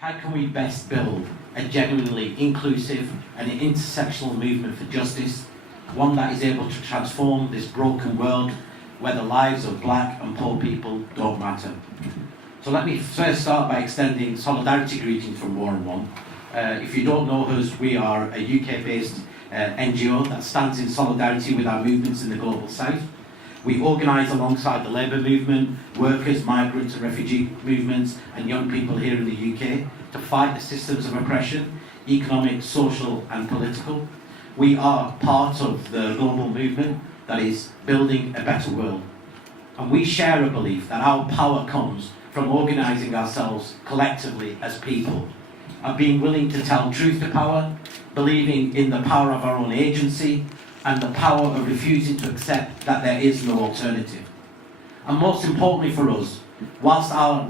How can we best build a genuinely inclusive and intersectional movement for justice, one that is able to transform this broken world where the lives of black and poor people don't matter? So let me first start by extending solidarity greetings from War on One. If you don't know us, we are a UK-based NGO that stands in solidarity with our movements in the Global South. We organise alongside the labour movement, workers, migrants and refugee movements and young people here in the UK to fight the systems of oppression, economic, social and political. We are part of the global movement that is building a better world. And we share a belief that our power comes from organising ourselves collectively as people, of being willing to tell truth to power, believing in the power of our own agency, and the power of refusing to accept that there is no alternative. And most importantly for us, whilst our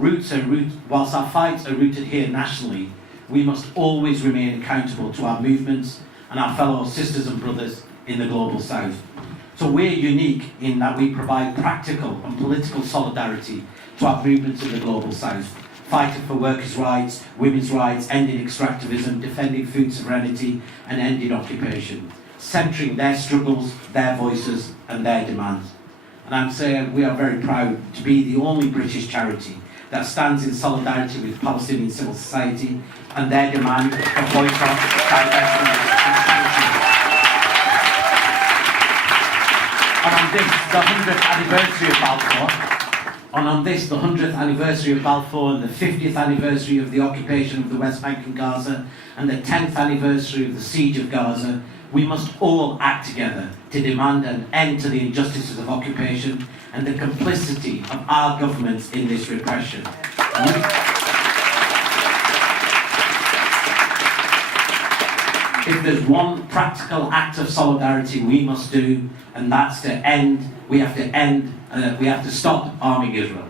fights are rooted here nationally, we must always remain accountable to our movements and our fellow sisters and brothers in the Global South. So we're unique in that we provide practical and political solidarity to our movements in the Global South, fighting for workers' rights, women's rights, ending extractivism, defending food sovereignty and ending occupation, centering their struggles, their voices and their demands. And I'm saying we are very proud to be the only British charity that stands in solidarity with Palestinian civil society and their demand for boycott, divestment and sanctions. And on this, the 100th anniversary of Balfour, and the 50th anniversary of the occupation of the West Bank and Gaza, and the 10th anniversary of the siege of Gaza, we must all act together to demand an end to the injustices of occupation and the complicity of our governments in this repression. If there's one practical act of solidarity we must do, and that's to end, we have to stop arming Israel.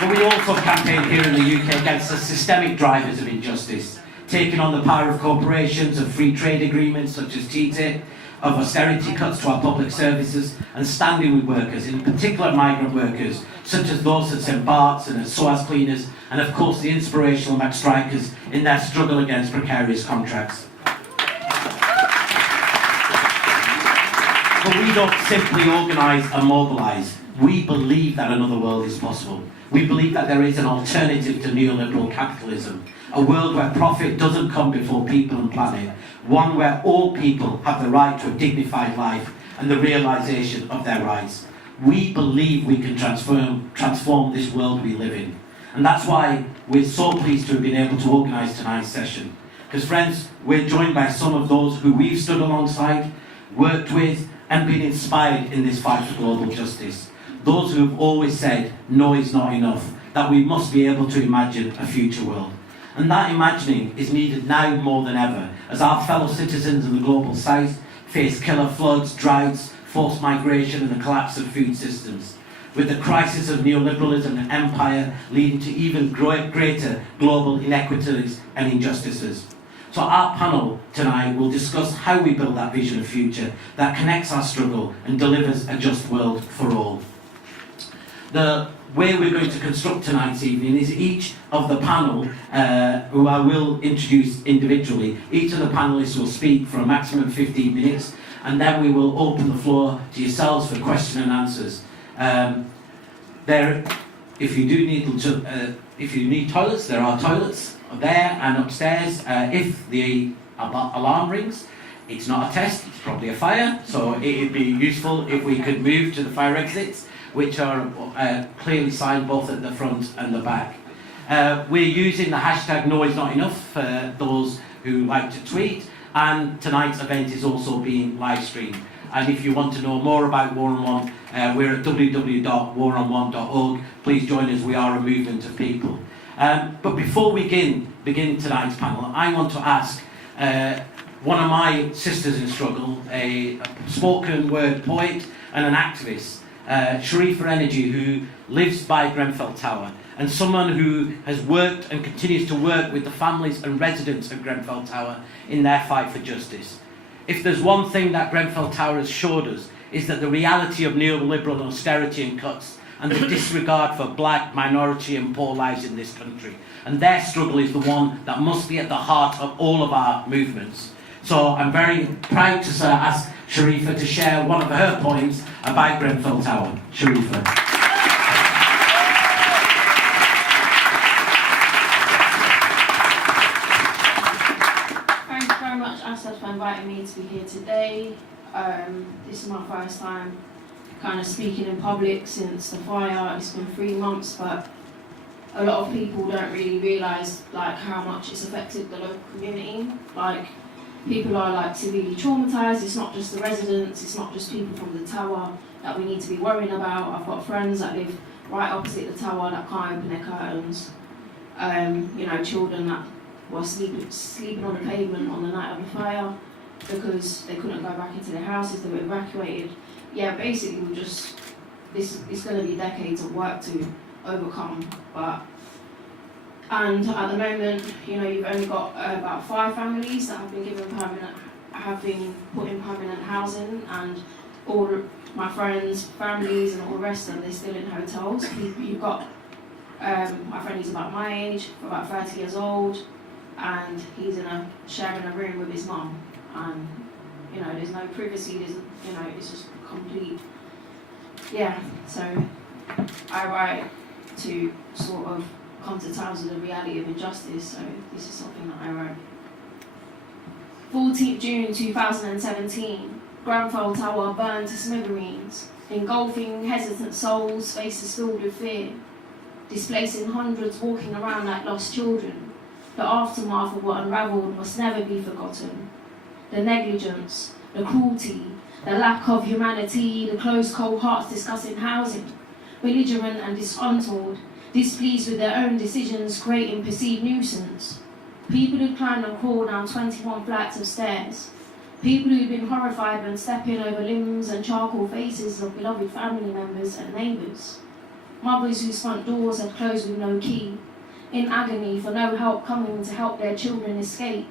But we also campaign here in the UK against the systemic drivers of injustice, taking on the power of corporations, of free trade agreements such as TTIP, of austerity cuts to our public services, and standing with workers, in particular migrant workers, such as those at St Bart's and at SOAS cleaners, and of course the inspirational Mac strikers in their struggle against precarious contracts. But we don't simply organise and mobilise. We believe that another world is possible. We believe that there is an alternative to neoliberal capitalism, a world where profit doesn't come before people and planet, one where all people have the right to a dignified life and the realisation of their rights. We believe we can transform this world we live in. And that's why we're so pleased to have been able to organise tonight's session. Because friends, we're joined by some of those who we've stood alongside, worked with, and been inspired in this fight for global justice. Those who have always said, no is not enough, that we must be able to imagine a future world. And that imagining is needed now more than ever, as our fellow citizens in the Global South face killer floods, droughts, forced migration and the collapse of food systems, with the crisis of neoliberalism and empire leading to even greater global inequities and injustices. So our panel tonight will discuss how we build that vision of future that connects our struggle and delivers a just world for all. The way we're going to construct tonight's evening is each of the panel, who I will introduce individually, each of the panellists will speak for a maximum of 15 minutes, and then we will open the floor to yourselves for question and answers. If you need toilets, there are toilets there and upstairs. If the alarm rings, it's not a test, it's probably a fire, so it would be useful if we could move to the fire exits, which are clearly signed both at the front and the back. We're using the hashtag noisnotenough for those who like to tweet, and tonight's event is also being live streamed. And if you want to know more about War on One, we're at www.waronone.org. Please join us, we are a movement of people. But before we begin tonight's panel, I want to ask one of my sisters in struggle, a spoken word poet and an activist, Shareefa, who lives by Grenfell Tower, and someone who has worked and continues to work with the families and residents of Grenfell Tower in their fight for justice. If there's one thing that Grenfell Tower has showed us, is that the reality of neoliberal austerity and cuts and the disregard for black, minority and poor lives in this country. And their struggle is the one that must be at the heart of all of our movements. So I'm very proud to ask Shareefa to share one of her poems about Grenfell Tower. Shareefa. Thank you very much, Asad, for inviting me to be here today. This is my first time kind of speaking in public since the fire. It's been 3 months, but a lot of people don't really realise like how much it's affected the local community. Like, people are like severely traumatised. It's not just the residents, it's not just people from the tower that we need to be worrying about. I've got friends that live right opposite the tower that can't open their curtains. You know, children that were sleeping on the pavement on the night of the fire because they couldn't go back into their houses, they were evacuated. Yeah, basically it's going to be decades of work to overcome, and at the moment, you know, you've only got about 5 families that have been put in permanent housing, and all my friends, families, and all the rest of them, they're still in hotels. You've got my friend, he's about my age, about 30 years old, and he's sharing a room with his mum, and you know, there's no privacy. You know, it's just complete. Yeah, so I write to sort of come to terms with the reality of injustice, so this is something that I wrote. 14th June 2017, Grenfell Tower burned to smithereens, engulfing hesitant souls, faces filled with fear, displacing hundreds walking around like lost children. The aftermath of what unravelled must never be forgotten. The negligence, the cruelty, the lack of humanity, the closed cold hearts discussing housing, belligerent and disgruntled, displeased with their own decisions, creating perceived nuisance. People who climbed and crawled down 21 flights of stairs. People who'd been horrified when stepping over limbs and charcoal faces of beloved family members and neighbours. Mothers whose front doors had closed with no key, in agony for no help coming to help their children escape.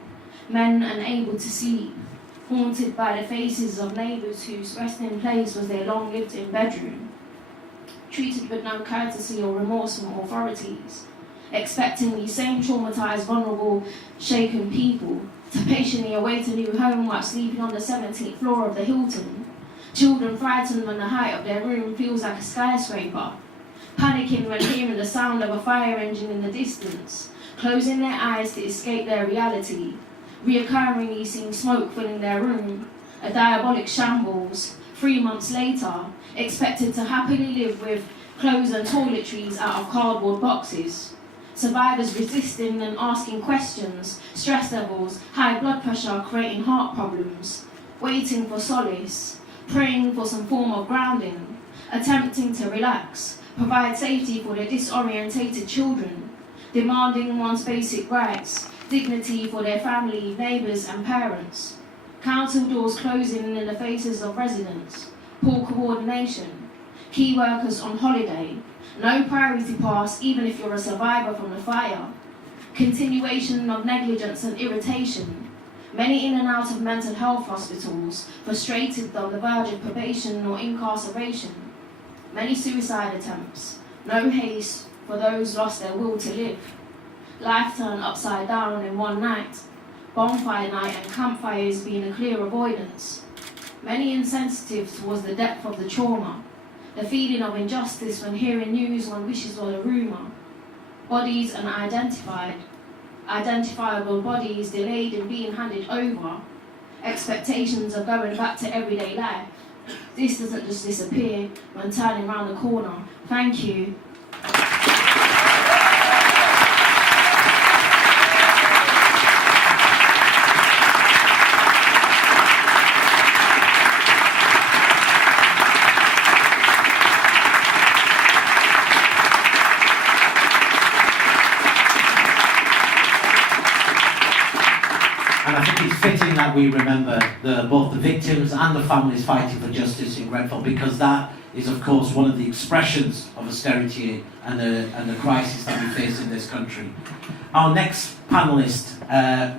Men unable to sleep, haunted by the faces of neighbours whose resting place was their long-lived-in bedroom. Treated with no courtesy or remorse from authorities, expecting these same traumatised, vulnerable, shaken people to patiently await a new home while sleeping on the 17th floor of the Hilton. Children frightened when the height of their room feels like a skyscraper, panicking when hearing the sound of a fire engine in the distance, closing their eyes to escape their reality, reoccurringly seeing smoke filling their room, a diabolic shambles. 3 months later, expected to happily live with clothes and toiletries out of cardboard boxes. Survivors resisting and asking questions, stress levels, high blood pressure creating heart problems, waiting for solace, praying for some form of grounding, attempting to relax, provide safety for their disorientated children, demanding one's basic rights, dignity for their family, neighbours and parents. Council doors closing in the faces of residents, poor coordination, key workers on holiday, no priority pass even if you're a survivor from the fire, continuation of negligence and irritation, many in and out of mental health hospitals, frustrated on the verge of probation or incarceration, many suicide attempts, no haste for those lost their will to live, life turned upside down in one night, bonfire night and campfires being a clear avoidance. Many insensitive towards the depth of the trauma, the feeling of injustice when hearing news one wishes was a rumour. Bodies identifiable bodies delayed in being handed over, expectations of going back to everyday life. This doesn't just disappear when turning round the corner. Thank you. And I think it's fitting that we remember both the victims and the families fighting for justice in Grenfell, because that is, of course, one of the expressions of austerity and the crisis that we face in this country. Our next panellist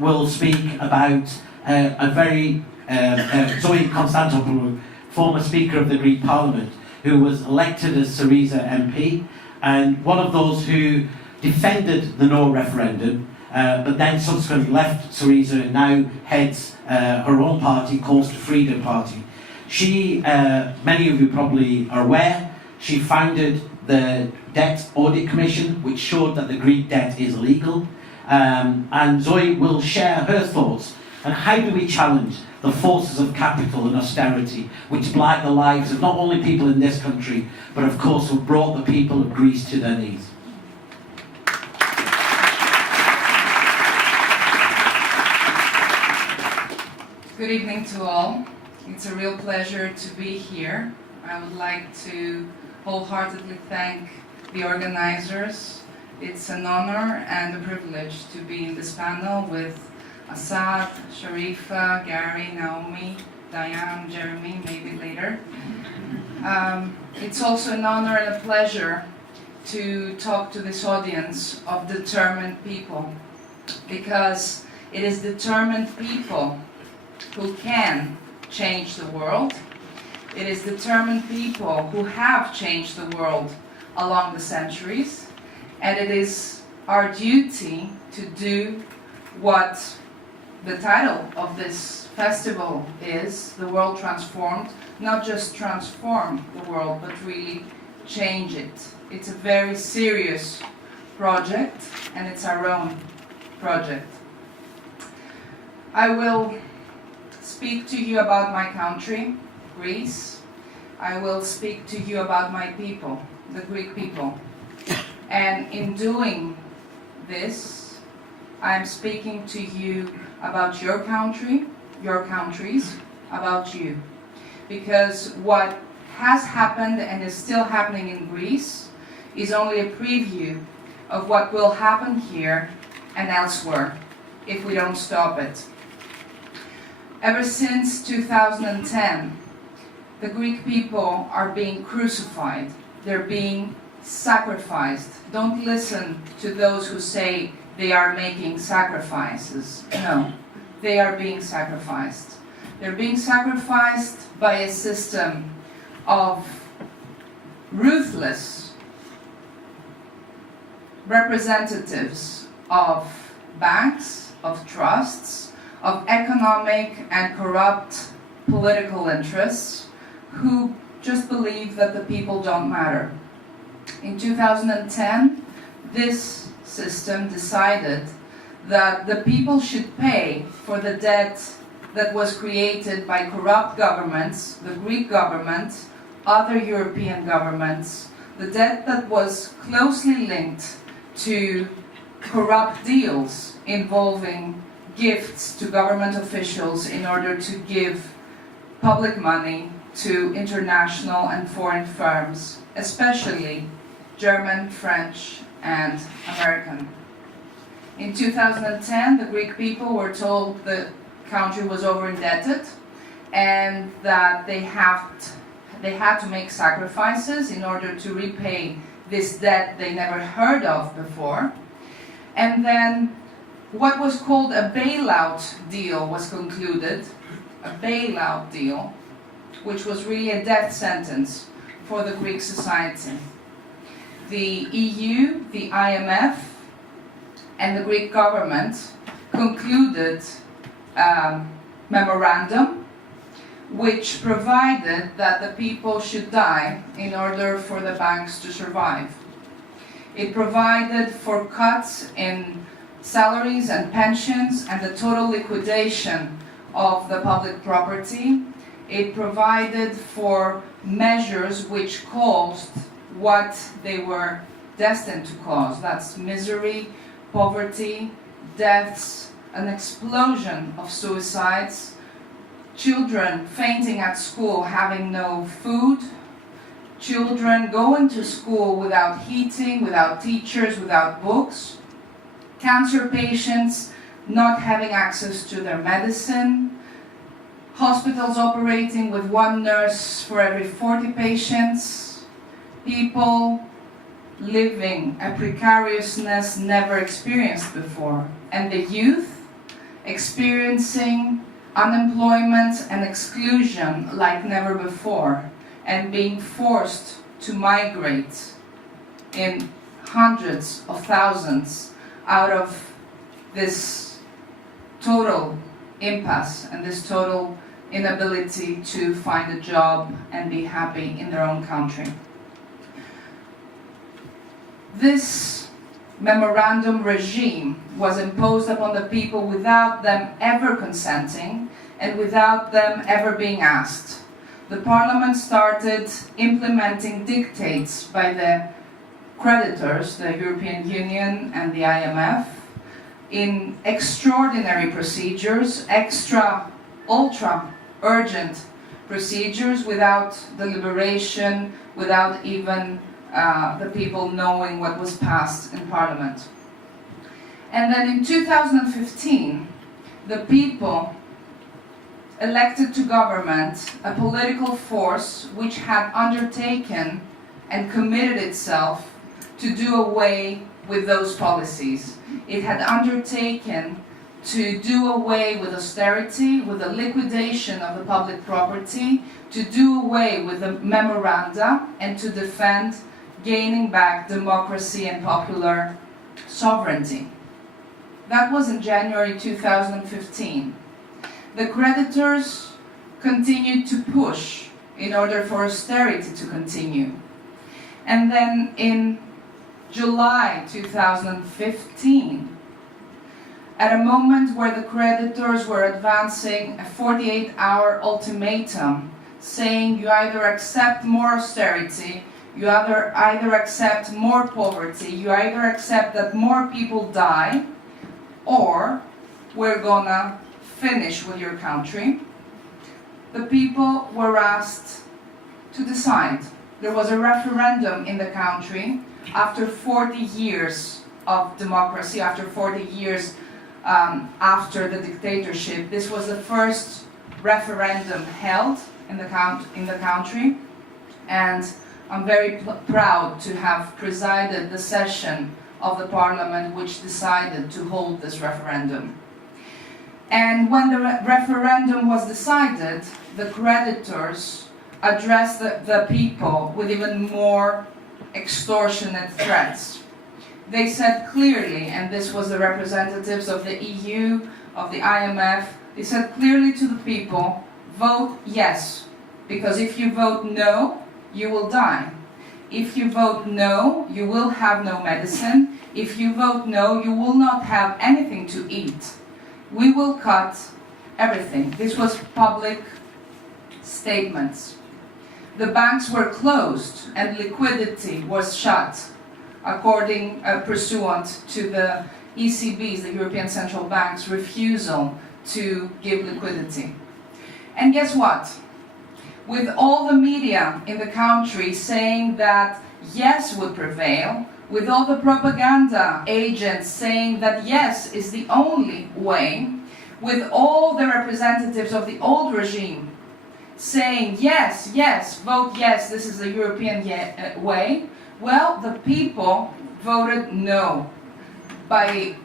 will speak about Zoe Konstantopoulou, former Speaker of the Greek Parliament, who was elected as Syriza MP, and one of those who defended the no referendum, but then subsequently left Syriza and now heads her own party, Calls to Freedom Party. She, many of you probably are aware, she founded the Debt Audit Commission, which showed that the Greek debt is illegal. And Zoe will share her thoughts on how do we challenge the forces of capital and austerity which blight the lives of not only people in this country, but of course have brought the people of Greece to their knees. Good evening to all. It's a real pleasure to be here. I would like to wholeheartedly thank the organizers. It's an honor and a privilege to be in this panel with Assad, Shareefa, Gary, Naomi, Diane, Jeremy, maybe later. It's also an honor and a pleasure to talk to this audience of determined people, because it is determined people who can change the world. It is determined people who have changed the world along the centuries, and it is our duty to do what the title of this festival is, The World Transformed. Not just transform the world, but really change it. It's a very serious project, and it's our own project. I will speak to you about my country, Greece. I will speak to you about my people, the Greek people. And in doing this, I am speaking to you about your country, your countries, about you. Because what has happened and is still happening in Greece is only a preview of what will happen here and elsewhere if we don't stop it. Ever since 2010, the Greek people are being crucified. They're being sacrificed. Don't listen to those who say they are making sacrifices. No, they are being sacrificed. They're being sacrificed by a system of ruthless representatives of banks, of trusts, of economic and corrupt political interests who just believe that the people don't matter. In 2010, this system decided that the people should pay for the debt that was created by corrupt governments, the Greek government, other European governments, the debt that was closely linked to corrupt deals involving gifts to government officials in order to give public money to international and foreign firms, especially German, French, and American. In 2010, the Greek people were told the country was over-indebted and that they had to make sacrifices in order to repay this debt they never heard of before. And then what was called a bailout deal was concluded, a bailout deal, which was really a death sentence for the Greek society. The EU, the IMF, and the Greek government concluded a memorandum which provided that the people should die in order for the banks to survive. It provided for cuts in salaries and pensions and the total liquidation of the public property. It provided for measures which caused what they were destined to cause. That's misery, poverty, deaths, an explosion of suicides, children fainting at school, having no food, children going to school without heating, without teachers, without books, cancer patients not having access to their medicine, hospitals operating with one nurse for every 40 patients, people living a precariousness never experienced before, and the youth experiencing unemployment and exclusion like never before. and being forced to migrate in hundreds of thousands out of this total impasse and this total inability to find a job and be happy in their own country. This memorandum regime was imposed upon the people without them ever consenting and without them ever being asked. The parliament started implementing dictates by the creditors, the European Union and the IMF, in extraordinary procedures, ultra urgent procedures without deliberation, without even the people knowing what was passed in Parliament. And then in 2015, the people elected to government a political force which had undertaken and committed itself to do away with those policies. It had undertaken to do away with austerity, with the liquidation of the public property, to do away with the memoranda, and to defend gaining back democracy and popular sovereignty. That was in January 2015. The creditors continued to push in order for austerity to continue. And then in July 2015, at a moment where the creditors were advancing a 48-hour ultimatum saying you either accept more austerity, you either accept more poverty, you either accept that more people die, or we're gonna finish with your country, the people were asked to decide. There was a referendum in the country after 40 years of democracy, after 40 years after the dictatorship. This was the first referendum held in the country, and I'm very proud to have presided the session of the parliament which decided to hold this referendum. And when the referendum was decided, the creditors addressed the people with even more extortionate threats. They said clearly, and this was the representatives of the EU, of the IMF, they said clearly to the people, vote yes, because if you vote no, you will die. If you vote no, you will have no medicine. If you vote no, you will not have anything to eat. We will cut everything. This was public statements. The banks were closed and liquidity was shut, pursuant to the ECB's, the European Central Bank's refusal to give liquidity. And guess what? With all the media in the country saying that yes would prevail, with all the propaganda agents saying that yes is the only way, with all the representatives of the old regime saying yes, yes, vote yes, this is the European way, well, the people voted no. They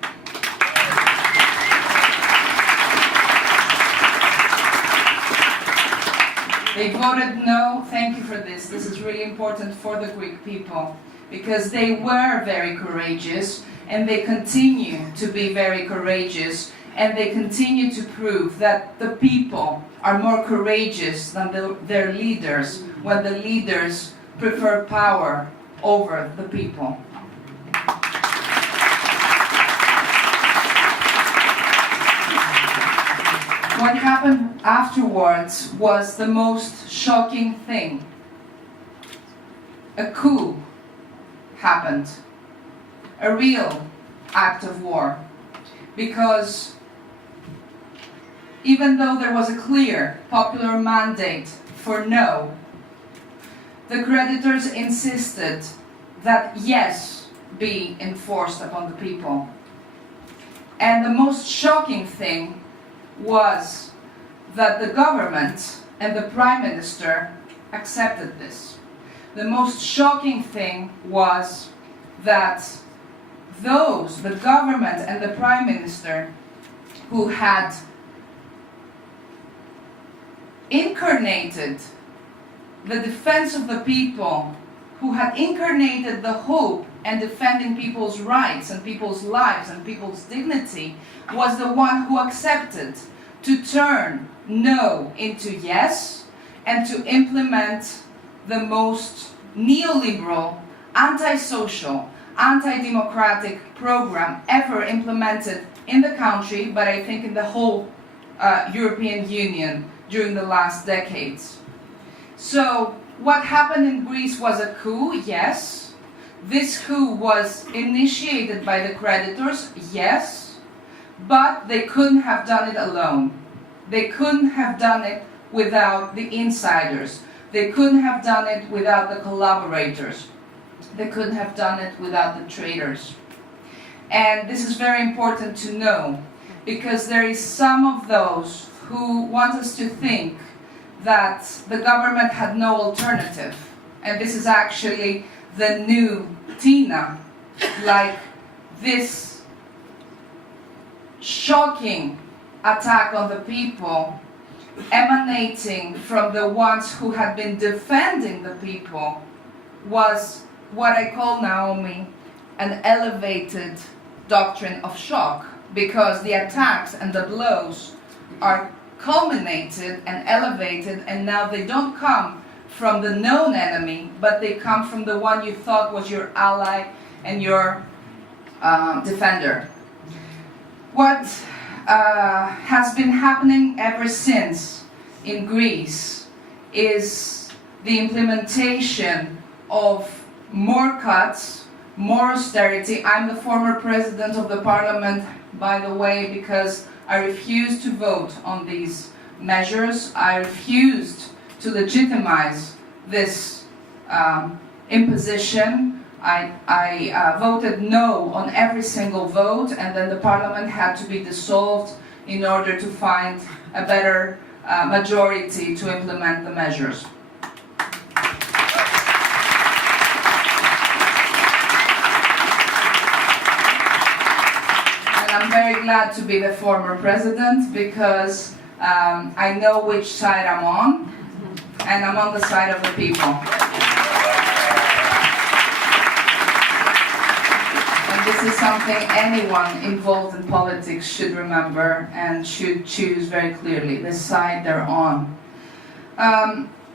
voted no. Thank you for this. This is really important for the Greek people, because they were very courageous and they continue to be very courageous, and they continue to prove that the people are more courageous than their leaders when the leaders prefer power over the people. What happened afterwards was the most shocking thing. A coup happened, a real act of war, because even though there was a clear popular mandate for no, the creditors insisted that yes be enforced upon the people. And the most shocking thing was that the government and the Prime Minister accepted this. The most shocking thing was that the government and the Prime Minister who had incarnated the defense of the people, who had incarnated the hope and defending people's rights and people's lives and people's dignity, was the one who accepted to turn no into yes and to implement the most neoliberal, antisocial, anti-democratic program ever implemented in the country, but I think in the whole European Union during the last decades. So what happened in Greece was a coup, yes. This coup was initiated by the creditors, yes, but they couldn't have done it alone. They couldn't have done it without the insiders. They couldn't have done it without the collaborators. They couldn't have done it without the traitors. And this is very important to know, because there is some of those who want us to think that the government had no alternative. And this is actually the new Tina, like this shocking attack on the people emanating from the ones who had been defending the people was what I call, Naomi, an elevated doctrine of shock, because the attacks and the blows are culminated and elevated, and now they don't come from the known enemy, but they come from the one you thought was your ally and your defender. What has been happening ever since in Greece is the implementation of more cuts, more austerity. I'm the former president of the parliament, by the way, because I refused to vote on these measures. I refused to legitimize this imposition. I voted no on every single vote, and then the parliament had to be dissolved in order to find a better majority to implement the measures. I'm very glad to be the former president, because I know which side I'm on, and I'm on the side of the people. And this is something anyone involved in politics should remember and should choose very clearly, the side they're on.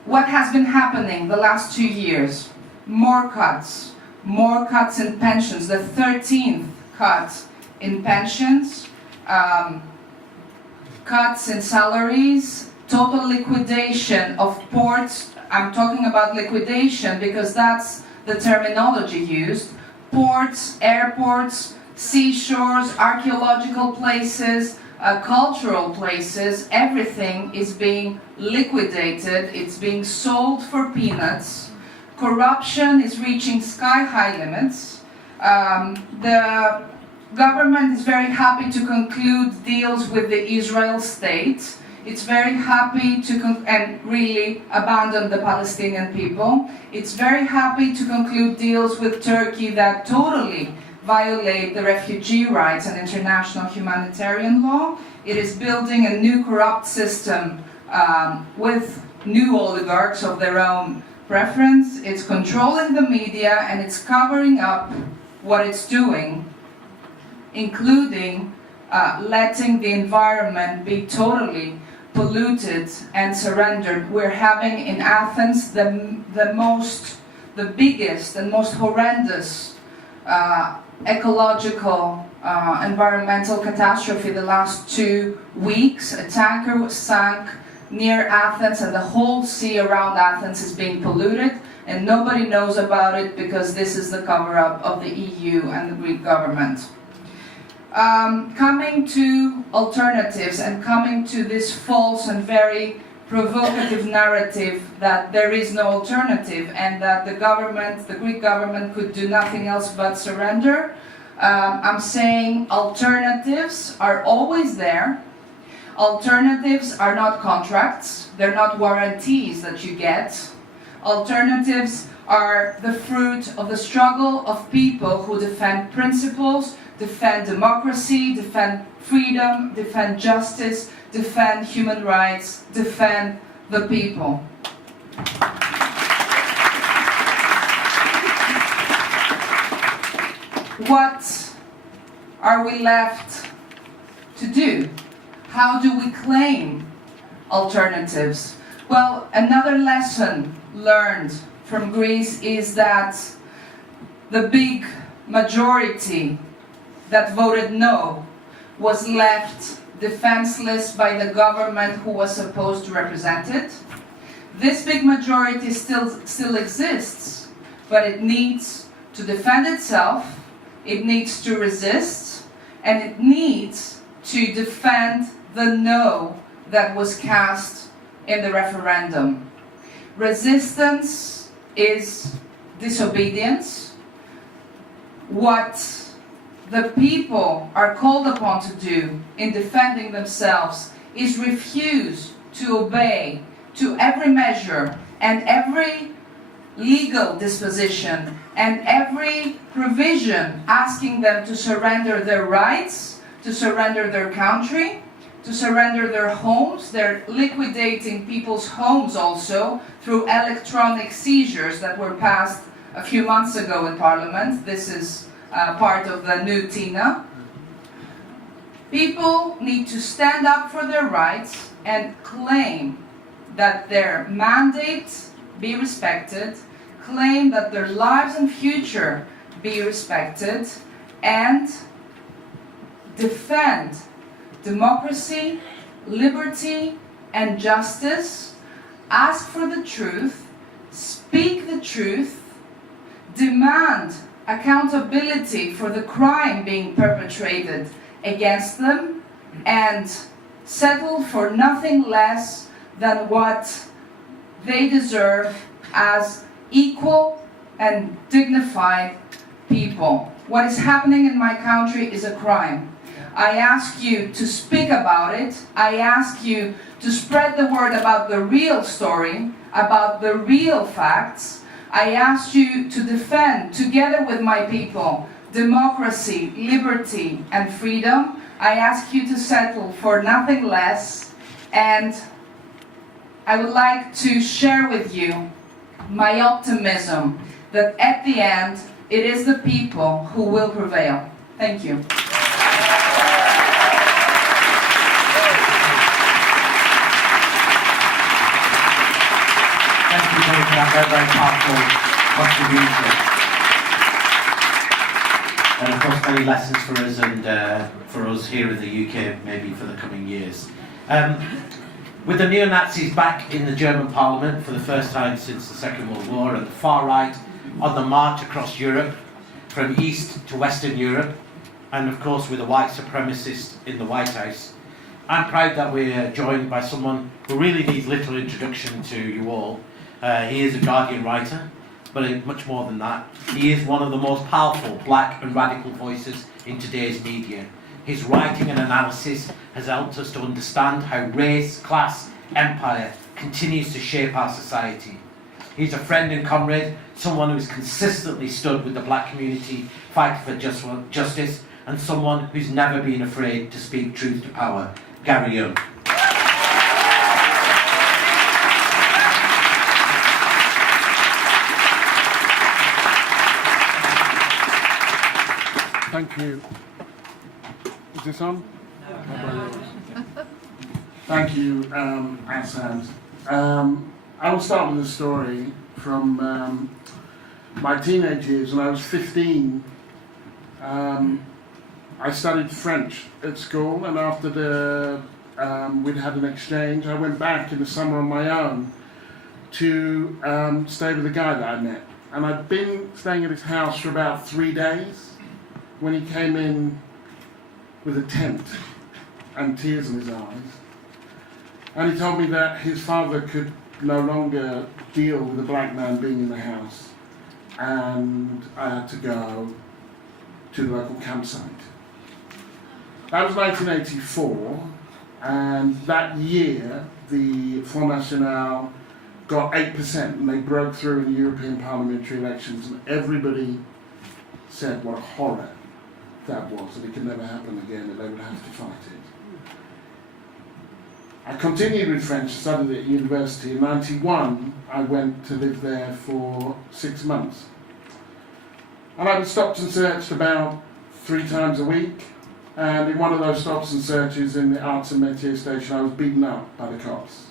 What has been happening the last 2 years? More cuts in pensions, the 13th cut in pensions, cuts in salaries, total liquidation of ports. I'm talking about liquidation because that's the terminology used. Ports, airports, seashores, archaeological places, cultural places, everything is being liquidated. It's being sold for peanuts. Corruption is reaching sky-high limits. The government is very happy to conclude deals with the Israel state. It's very happy to and really abandon the Palestinian people. It's very happy to conclude deals with Turkey that totally violate the refugee rights and international humanitarian law. It is building a new corrupt system with new oligarchs of their own preference. It's controlling the media, and it's covering up what it's doing, including letting the environment be totally polluted and surrendered. We're having in Athens the biggest and most horrendous ecological environmental catastrophe the last 2 weeks. A tanker was sunk near Athens, and the whole sea around Athens is being polluted, and nobody knows about it because this is the cover-up of the EU and the Greek government. Coming to alternatives and coming to this false and very provocative narrative that there is no alternative and that the Greek government could do nothing else but surrender, I'm saying alternatives are always there. Alternatives are not contracts, they're not warranties that you get. Alternatives are the fruit of the struggle of people who defend principles, defend democracy, defend freedom, defend justice, defend human rights, defend the people. what are we left to do? How do we claim alternatives? Well, another lesson learned from Greece is that the big majority that voted no was left defenseless by the government who was supposed to represent it. This big majority still exists, but it needs to defend itself, it needs to resist, and it needs to defend the no that was cast in the referendum. Resistance is disobedience. What the people are called upon to do in defending themselves is refuse to obey to every measure and every legal disposition and every provision asking them to surrender their rights, to surrender their country, to surrender their homes. They're liquidating people's homes also through electronic seizures that were passed a few months ago in Parliament. This is part of the new TINA. People need to stand up for their rights and claim that their mandates be respected, claim that their lives and future be respected, and defend democracy, liberty, and justice, ask for the truth, speak the truth, demand accountability for the crime being perpetrated against them, and settle for nothing less than what they deserve as equal and dignified people. What is happening in my country is a crime. I ask you to speak about it. I ask you to spread the word about the real story, about the real facts. I ask you to defend, together with my people, democracy, liberty, and freedom. I ask you to settle for nothing less, and I would like to share with you my optimism that at the end, it is the people who will prevail. Thank you. Thank you Zoe, for that very, very powerful contribution. And of course, many lessons for us and for us here in the UK, maybe for the coming years. With the neo-Nazis back in the German Parliament for the first time since the Second World War, and the far right on the march across Europe, from East to Western Europe, and of course with a white supremacist in the White House, I'm proud that we're joined by someone who really needs little introduction to you all. He is a Guardian writer, but much more than that. He is one of the most powerful black and radical voices in today's media. His writing and analysis has helped us to understand how race, class, empire continues to shape our society. He's a friend and comrade, someone who's consistently stood with the black community fighting for justice, and someone who's never been afraid to speak truth to power. Gary Younge. Thank you. Is this on? Thank you, Assad. I will start with a story from my teenage years. When I was 15, I studied French at school, and after we'd had an exchange, I went back in the summer on my own to stay with a guy that I met. And I'd been staying at his house for about 3 days when he came in with a tent and tears in his eyes. And he told me that his father could no longer deal with a black man being in the house, and I had to go to the local campsite. That was 1984, and that year the Front National got 8%, and they broke through in the European parliamentary elections, and everybody said what a horror that was, and it could never happen again, and they would have to fight it. I continued with French, studied at university. In 91, I went to live there for 6 months. And I was stopped and searched about 3 times a week. And in one of those stops and searches in the Arts and Métiers station, I was beaten up by the cops.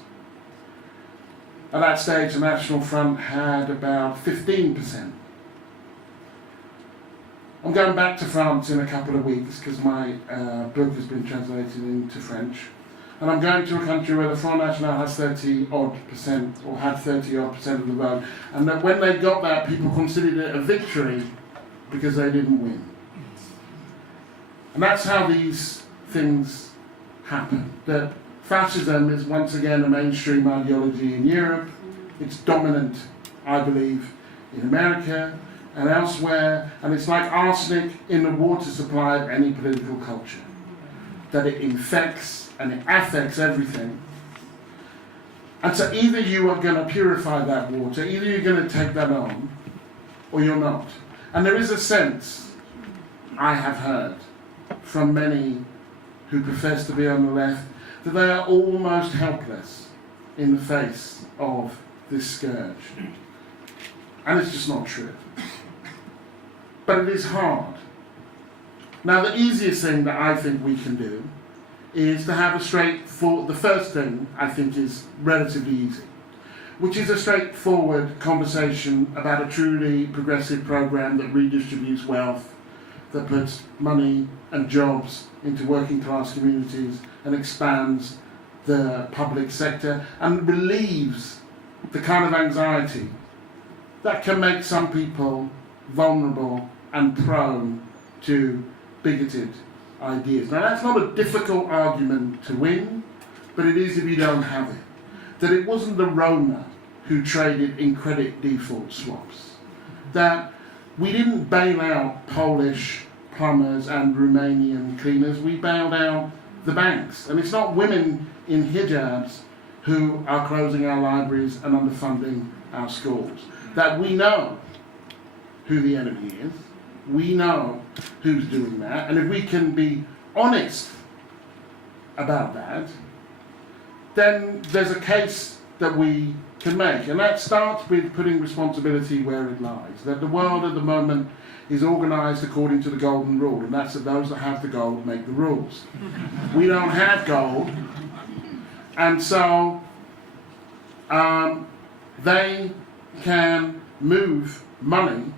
At that stage, the National Front had about 15%. I'm going back to France in a couple of weeks because my book has been translated into French. And I'm going to a country where the Front National has 30-odd%, or had 30-odd% of the vote. And that when they got that, people considered it a victory because they didn't win. And that's how these things happen. That fascism is once again a mainstream ideology in Europe. It's dominant, I believe, in America and elsewhere. And it's like arsenic in the water supply of any political culture. That it infects and it affects everything. And so either you are going to purify that water, either you're going to take that on, or you're not. And there is a sense, I have heard, from many who profess to be on the left, that they are almost helpless in the face of this scourge. And it's just not true. But it is hard. Now, the easiest thing that I think we can do is to have the first thing I think is relatively easy, which is a straightforward conversation about a truly progressive program that redistributes wealth, that puts money and jobs into working class communities and expands the public sector and relieves the kind of anxiety that can make some people vulnerable and prone to bigoted ideas. Now that's not a difficult argument to win, but it is if you don't have it. That it wasn't the Roma who traded in credit default swaps. That we didn't bail out Polish plumbers and Romanian cleaners, we bailed out the banks. And it's not women in hijabs who are closing our libraries and underfunding our schools. That we know who the enemy is, we know who's doing that, and if we can be honest about that, then there's a case that we can make. And that starts with putting responsibility where it lies. That the world at the moment is organised according to the golden rule, and that's that those that have the gold make the rules. We don't have gold, and so they can move money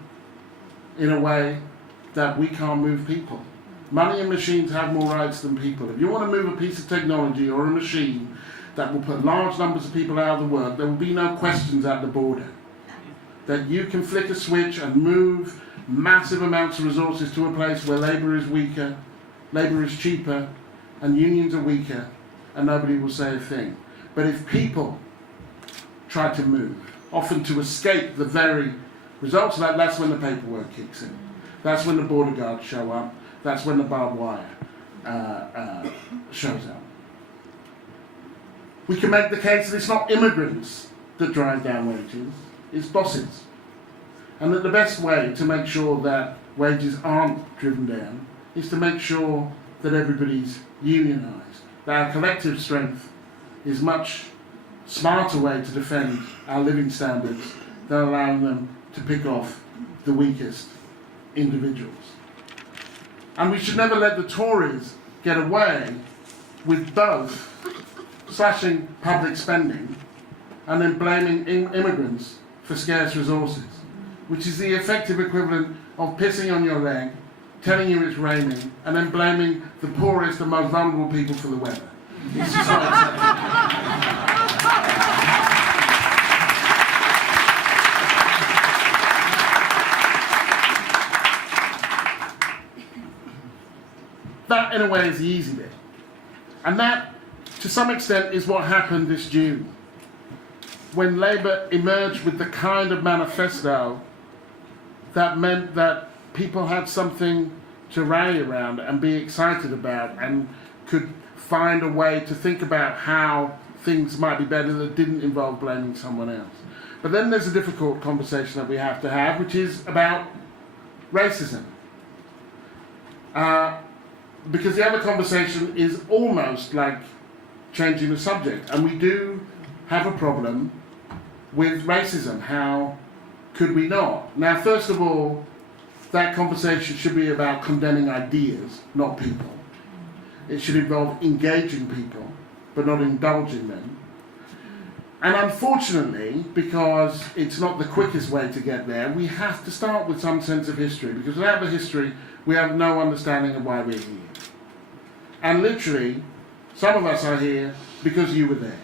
in a way that we can't move people. Money and machines have more rights than people. If you want to move a piece of technology or a machine that will put large numbers of people out of the work, there will be no questions at the border. That you can flick a switch and move massive amounts of resources to a place where labour is weaker, labour is cheaper, and unions are weaker, and nobody will say a thing. But if people try to move, often to escape the very results of that, that's when the paperwork kicks in. That's when the border guards show up. That's when the barbed wire shows up. We can make the case that it's not immigrants that drive down wages, it's bosses. And that the best way to make sure that wages aren't driven down is to make sure that everybody's unionised. That our collective strength is much smarter way to defend our living standards than allowing them to pick off the weakest individuals. And we should never let the Tories get away with both slashing public spending and then blaming immigrants for scarce resources, which is the effective equivalent of pissing on your leg, telling you it's raining, and then blaming the poorest and most vulnerable people for the weather. It's just not acceptable. That, in a way, is the easy bit. And that, to some extent, is what happened this June, when Labour emerged with the kind of manifesto that meant that people had something to rally around and be excited about and could find a way to think about how things might be better that didn't involve blaming someone else. But then there's a difficult conversation that we have to have, which is about racism. Because the other conversation is almost like changing the subject. And we do have a problem with racism. How could we not? Now, first of all, that conversation should be about condemning ideas, not people. It should involve engaging people, but not indulging them. And unfortunately, because it's not the quickest way to get there, we have to start with some sense of history, because without the history, we have no understanding of why we're here. And literally, some of us are here because you were there.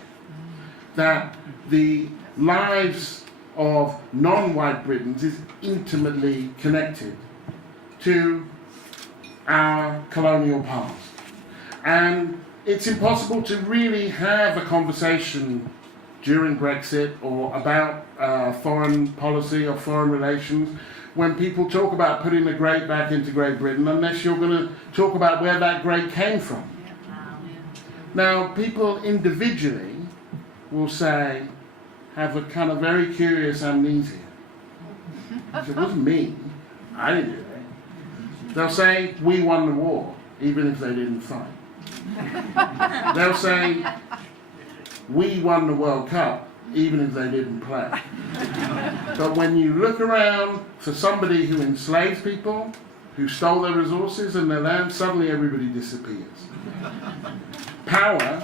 That the lives of non-white Britons is intimately connected to our colonial past. And it's impossible to really have a conversation during Brexit or about foreign policy or foreign relations when people talk about putting the great back into Great Britain unless you're going to talk about where that great came from. Now, people individually will say, have a kind of very curious amnesia. It wasn't me, I didn't do it. They'll say, we won the war, even if they didn't fight. They'll say, we won the World Cup, even if they didn't play. But when you look around for somebody who enslaves people, who stole their resources and their land, suddenly everybody disappears. Power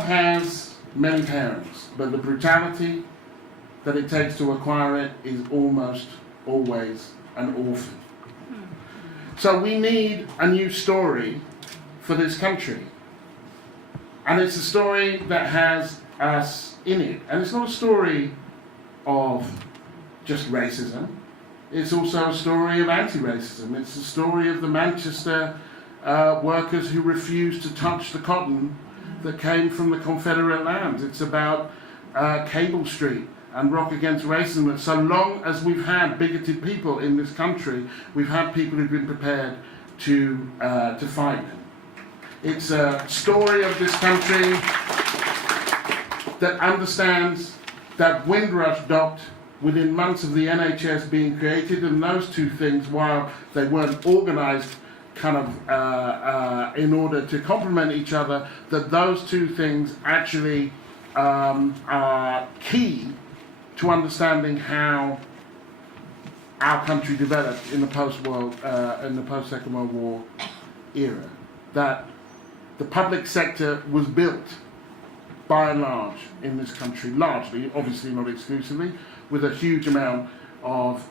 has many parents, but the brutality that it takes to acquire it is almost always an orphan. So we need a new story for this country. And it's a story that has us in it. And it's not a story of just racism. It's also a story of anti-racism. It's a story of the Manchester workers who refused to touch the cotton that came from the Confederate lands. It's about Cable Street and Rock Against Racism. And so long as we've had bigoted people in this country, we've had people who've been prepared to fight them. It's a story of this country that understands that Windrush docked within months of the NHS being created, and those two things, while they weren't organised kind of in order to complement each other, that those two things actually are key to understanding how our country developed in the post-Second World War era. That the public sector was built by and large in this country, largely, obviously not exclusively, with a huge amount of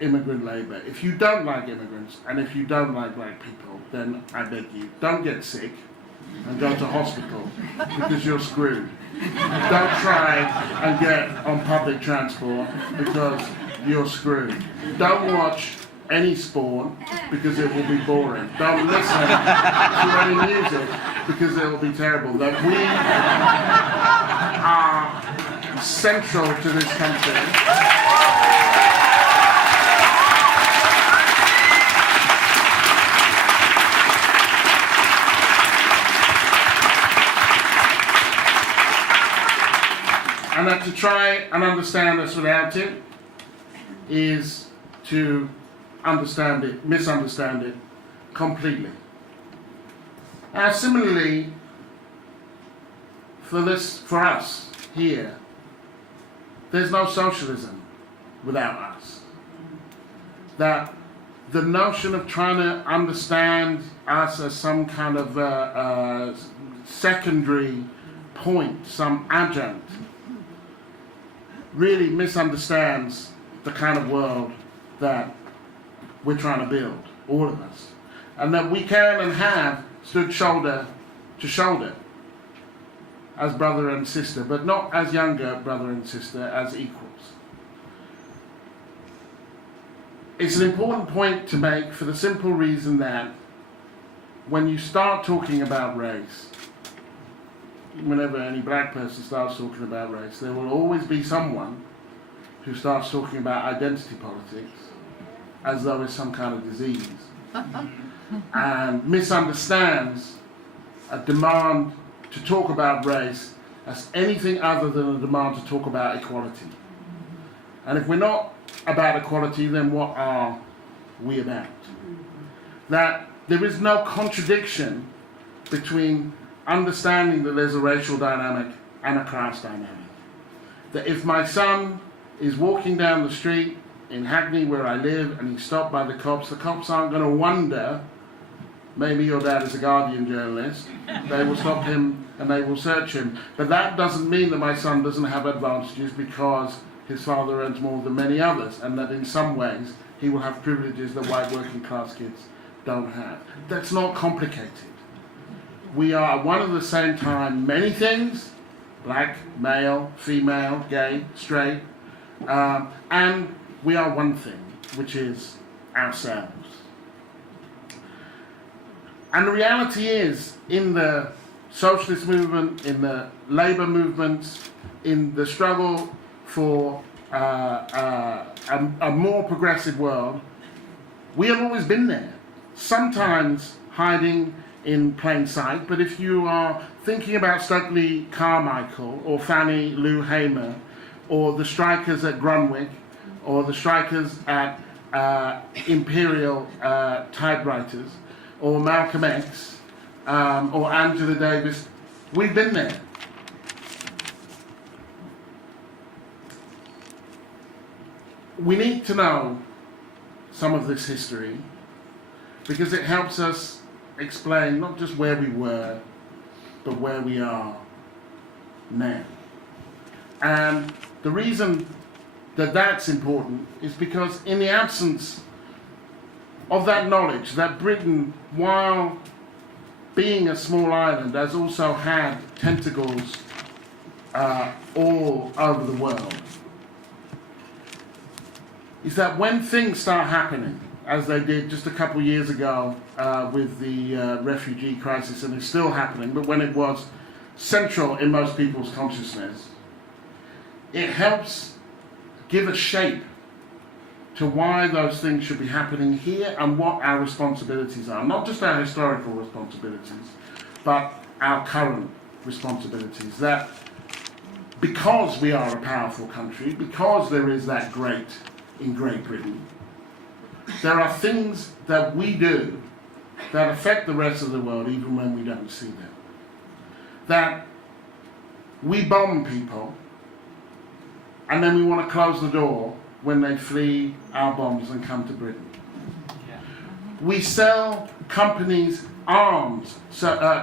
immigrant labour. If you don't like immigrants and if you don't like black people, then I beg you, don't get sick and go to hospital because you're screwed. Don't try and get on public transport because you're screwed. Don't watch any sport because it will be boring. Don't listen to any music because it will be terrible. That we are central to this country. And that to try and understand us without it is to understand it, misunderstand it completely. Similarly, for us here, there's no socialism without us. That the notion of trying to understand us as some kind of secondary point, some adjunct, really misunderstands the kind of world that we're trying to build, all of us. And that we can and have stood shoulder to shoulder as brother and sister, but not as younger brother and sister, as equals. It's an important point to make for the simple reason that when you start talking about race, whenever any black person starts talking about race, there will always be someone who starts talking about identity politics as though it's some kind of disease and misunderstands a demand to talk about race as anything other than a demand to talk about equality. And if we're not about equality, then what are we about? That there is no contradiction between understanding that there's a racial dynamic and a class dynamic. That if my son is walking down the street in Hackney where I live and he's stopped by the cops aren't going to wonder, maybe your dad is a Guardian journalist, they will stop him and they will search him. But that doesn't mean that my son doesn't have advantages because his father earns more than many others, and that in some ways he will have privileges that white working class kids don't have. That's not complicated. We are at one and the same time many things: black, male, female, gay, straight, and we are one thing, which is ourselves. And the reality is, in the socialist movement, in the labour movements, in the struggle for a more progressive world, we have always been there. Sometimes hiding in plain sight, but if you are thinking about Stokely Carmichael or Fannie Lou Hamer or the strikers at Grunwick or the strikers at Imperial Typewriters or Malcolm X or Angela Davis, we've been there. We need to know some of this history because it helps us explain not just where we were, but where we are now. And the reason that that's important is because in the absence of that knowledge, that Britain, while being a small island, has also had tentacles all over the world, is that when things start happening, as they did just a couple of years ago with the refugee crisis, and it's still happening, but when it was central in most people's consciousness, it helps give a shape to why those things should be happening here and what our responsibilities are. Not just our historical responsibilities, but our current responsibilities. That because we are a powerful country, because there is that great in Great Britain, there are things that we do that affect the rest of the world even when we don't see them. That we bomb people and then we want to close the door when they flee our bombs and come to Britain. We sell companies arms,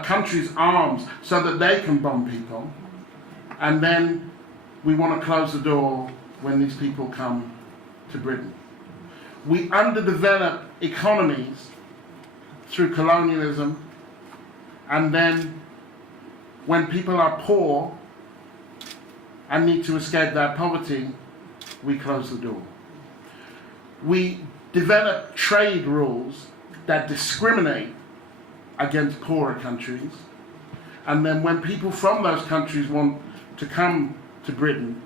countries arms, so that they can bomb people, and then we want to close the door when these people come to Britain. We underdevelop economies through colonialism, and then when people are poor and need to escape that poverty, we close the door. We develop trade rules that discriminate against poorer countries, and then when people from those countries want to come to Britain,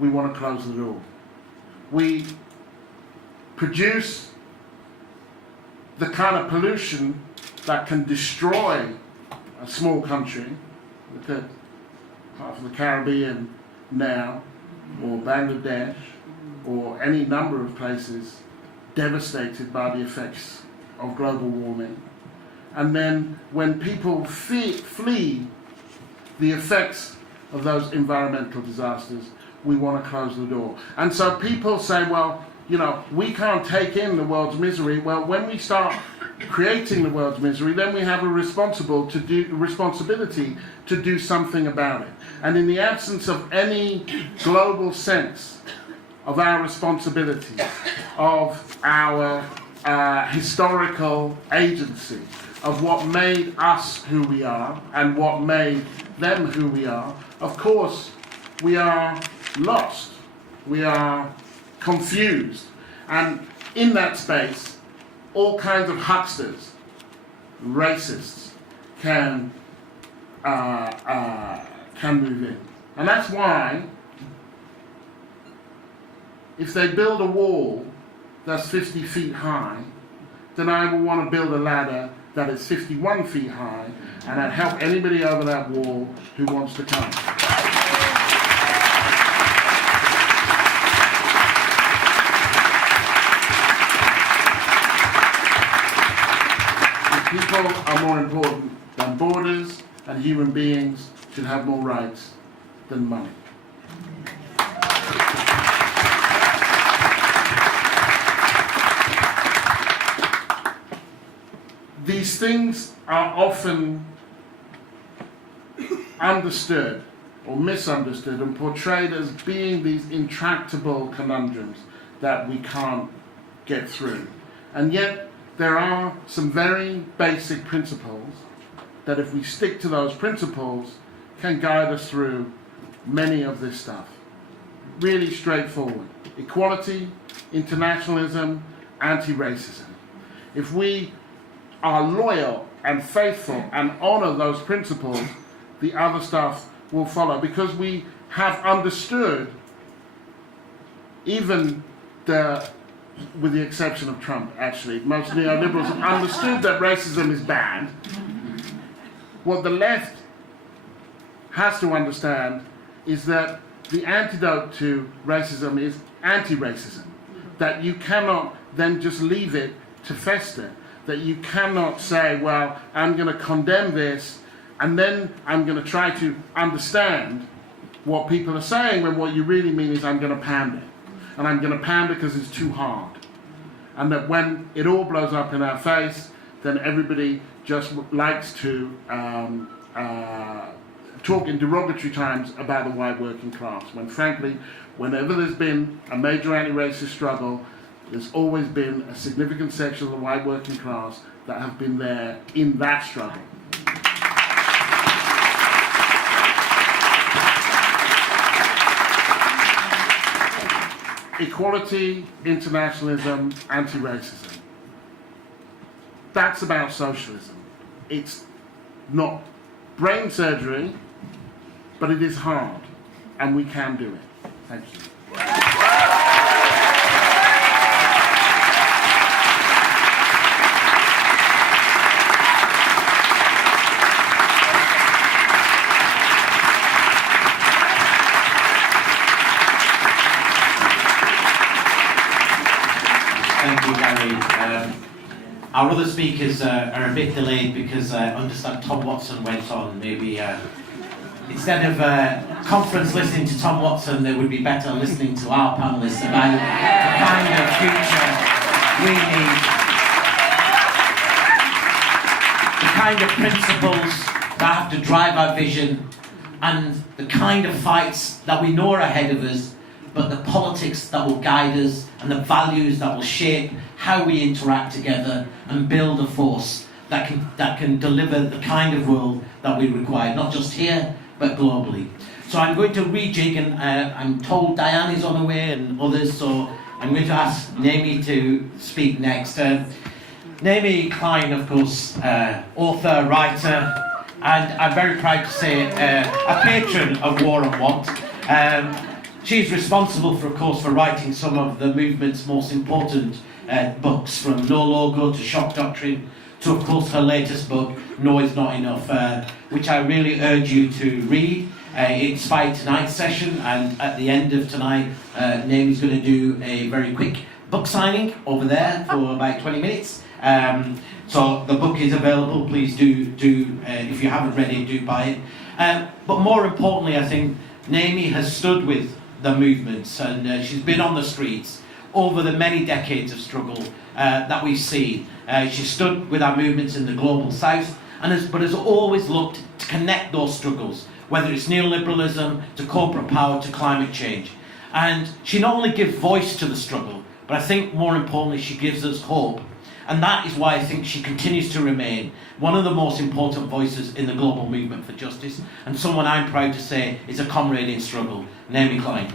we want to close the door. We produce the kind of pollution that can destroy a small country. Look at half of the Caribbean now, or Bangladesh, or any number of places devastated by the effects of global warming. And then when people flee the effects of those environmental disasters, we want to close the door. And so people say, well, you know, we can't take in the world's misery. Well, when we start creating the world's misery, then we have a responsibility to do something about it. And in the absence of any global sense of our responsibility, of our historical agency, of what made us who we are and what made them who we are, of course, we are lost. We are confused. And in that space, all kinds of hucksters, racists, can move in. And that's why, if they build a wall that's 50 feet high, then I will want to build a ladder that is 51 feet high, and I'd help anybody over that wall who wants to come. People are more important and borders, and human beings should have more rights than money. These things are often understood or misunderstood and portrayed as being these intractable conundrums that we can't get through. And yet there are some very basic principles that, if we stick to those principles, can guide us through many of this stuff. Really straightforward. Equality, internationalism, anti-racism. If we are loyal and faithful and honor those principles, the other stuff will follow, because we have understood, even with the exception of Trump, actually, most neoliberals have understood that racism is bad. What the left has to understand is that the antidote to racism is anti-racism, that you cannot then just leave it to fester, that you cannot say, well, I'm going to condemn this and then I'm going to try to understand what people are saying, when what you really mean is I'm going to pound it. And I'm going to pound it because it's too hard. And that when it all blows up in our face, then everybody just likes to talk in derogatory terms about the white working class. When frankly, whenever there's been a major anti-racist struggle, there's always been a significant section of the white working class that have been there in that struggle. Equality, internationalism, anti-racism. That's about socialism. It's not brain surgery, but it is hard, and we can do it. Thank you. Thank you, Gary. Our other speakers are a bit delayed because I understand Tom Watson went on. Maybe instead of conference listening to Tom Watson, they would be better listening to our panelists about the kind of future we need, the kind of principles that have to drive our vision, and the kind of fights that we know are ahead of us, but the politics that will guide us and the values that will shape how we interact together and build a force that can deliver the kind of world that we require, not just here, but globally. So I'm going to rejig, and I'm told Diane is on the way and others, so I'm going to ask Naomi to speak next. Naomi Klein, of course, author, writer, and I'm very proud to say a patron of War and Want. She's responsible, for, of course, for writing some of the movement's most important books, from No Logo to Shock Doctrine to, of course, her latest book, No Is Not Enough, which I really urge you to read. It inspired tonight's session, and at the end of tonight, Naomi's going to do a very quick book signing over there for about 20 minutes. So the book is available. Please do if you haven't read it, do buy it. But more importantly, I think Naomi has stood with the movements, and she's been on the streets over the many decades of struggle that we've seen. She stood with our movements in the global south, and has always looked to connect those struggles, whether it's neoliberalism, to corporate power, to climate change. And she not only gives voice to the struggle, but I think more importantly, she gives us hope. And that is why I think she continues to remain one of the most important voices in the global movement for justice, and someone I'm proud to say is a comrade in struggle, Naomi Klein.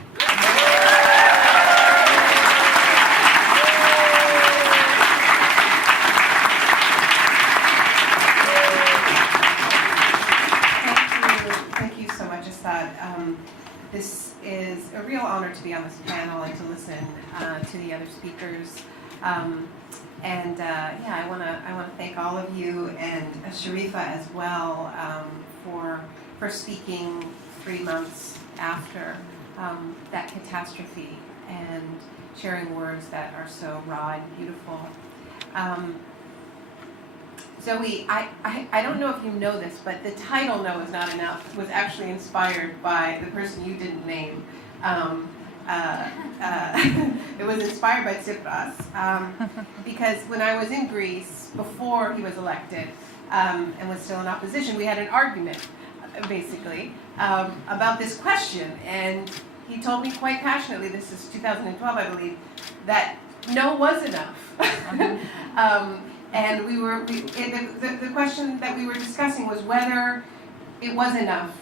Thank you so much, Assad. This is a real honor to be on this panel and to listen to the other speakers. I want to thank all of you, and Shareefa as well, for speaking 3 months after that catastrophe and sharing words that are so raw and beautiful. Zoe, I don't know if you know this, but the title "No is Not Enough" was actually inspired by the person you didn't name. It was inspired by Tsipras, because when I was in Greece, before he was elected, and was still in opposition, we had an argument, basically, about this question, and he told me quite passionately, this is 2012, I believe, that no was enough. And the question that we were discussing was whether it was enough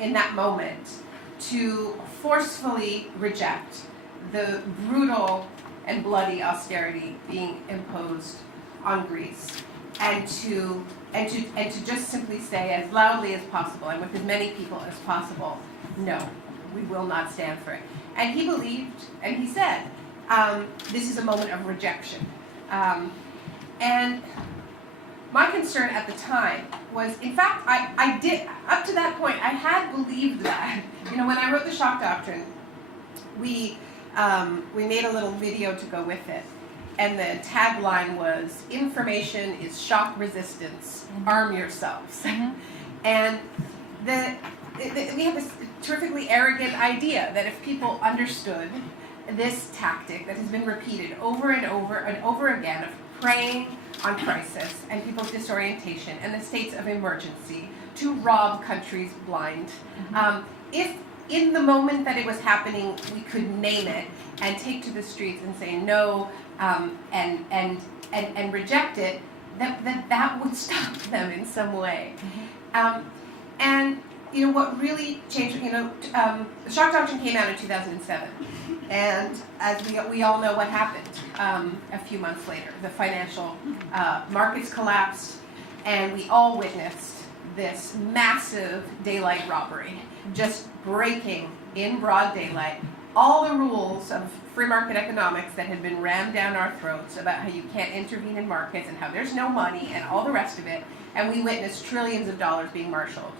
in that moment to forcefully reject the brutal and bloody austerity being imposed on Greece, and to just simply say as loudly as possible and with as many people as possible, no, we will not stand for it. And he believed, and he said, this is a moment of rejection. And my concern at the time was, in fact, I did, up to that point, I had believed that. You know, when I wrote the shock doctrine, we made a little video to go with it. And the tagline was, "Information is shock resistance, arm yourselves." And we have this terrifically arrogant idea that if people understood this tactic that has been repeated over and over and over again of preying on crisis and people's disorientation and the states of emergency to rob countries blind, if in the moment that it was happening we could name it and take to the streets and say no, and reject it, that would stop them in some way. And you know what really changed? You know, the shock doctrine came out in 2007, and as we all know what happened a few months later. The financial markets collapsed, and we all witnessed this massive daylight robbery, just breaking in broad daylight all the rules of free market economics that had been rammed down our throats about how you can't intervene in markets and how there's no money and all the rest of it. And we witnessed trillions of dollars being marshaled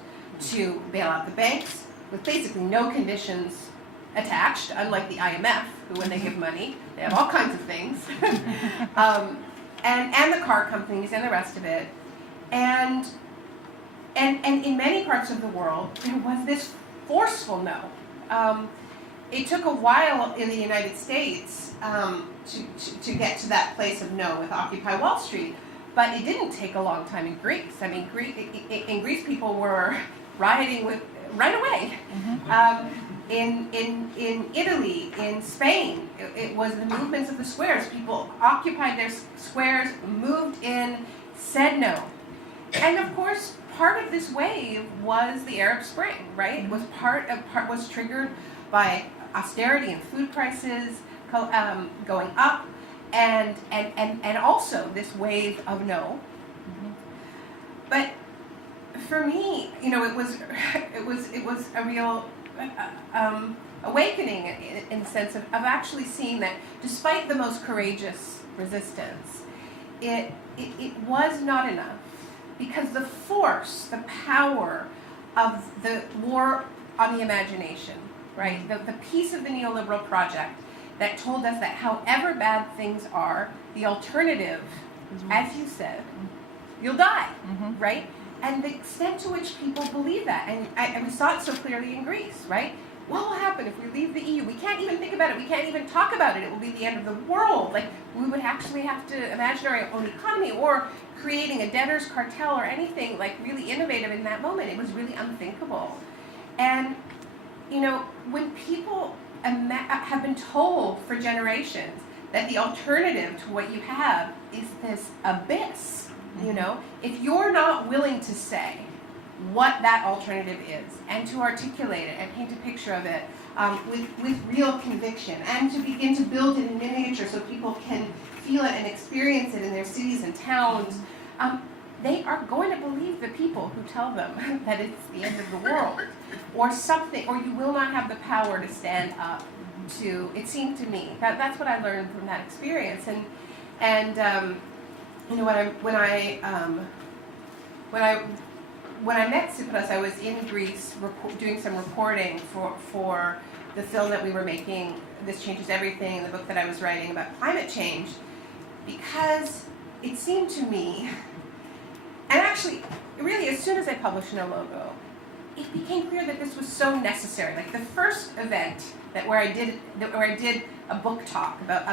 to bail out the banks with basically no conditions attached, unlike the IMF, who when they give money, they have all kinds of things. And the car companies and the rest of it. And in many parts of the world, there was this forceful no. It took a while in the United States to get to that place of no with Occupy Wall Street, but it didn't take a long time in Greece. I mean, in Greece, people were rioting right away. In Italy, in Spain, it was the movements of the squares. People occupied their squares, moved in, said no. And of course, part of this wave was the Arab Spring, right? It was was triggered by austerity and food prices going up, and also this wave of no. But for me, you know, it was a real awakening in the sense of actually seeing that despite the most courageous resistance, it was not enough, because the force, the power of the war on the imagination, right? The piece of the neoliberal project that told us that however bad things are, the alternative, as you said, you'll die, right? And the extent to which people believe that, and we saw it so clearly in Greece, right? What will happen if we leave the EU? We can't even think about it. We can't even talk about it. It will be the end of the world. Like, we would actually have to imagine our own economy, or creating a debtors cartel or anything like really innovative in that moment. It was really unthinkable. And, you know, when people have been told for generations that the alternative to what you have is this abyss, you know, if you're not willing to say what that alternative is and to articulate it and paint a picture of it with real conviction, and to begin to build it in miniature so people can feel it and experience it in their cities and towns, they are going to believe the people who tell them that it's the end of the world or something, or you will not have the power to stand up to, it seemed to me, that's what I learned from that experience. And you know, when I met Tsipras, I was in Greece doing some reporting for the film that we were making, This Changes Everything, the book that I was writing about climate change, because it seemed to me actually, really, as soon as I published No Logo, it became clear that this was so necessary. Like the first event where I did a book talk about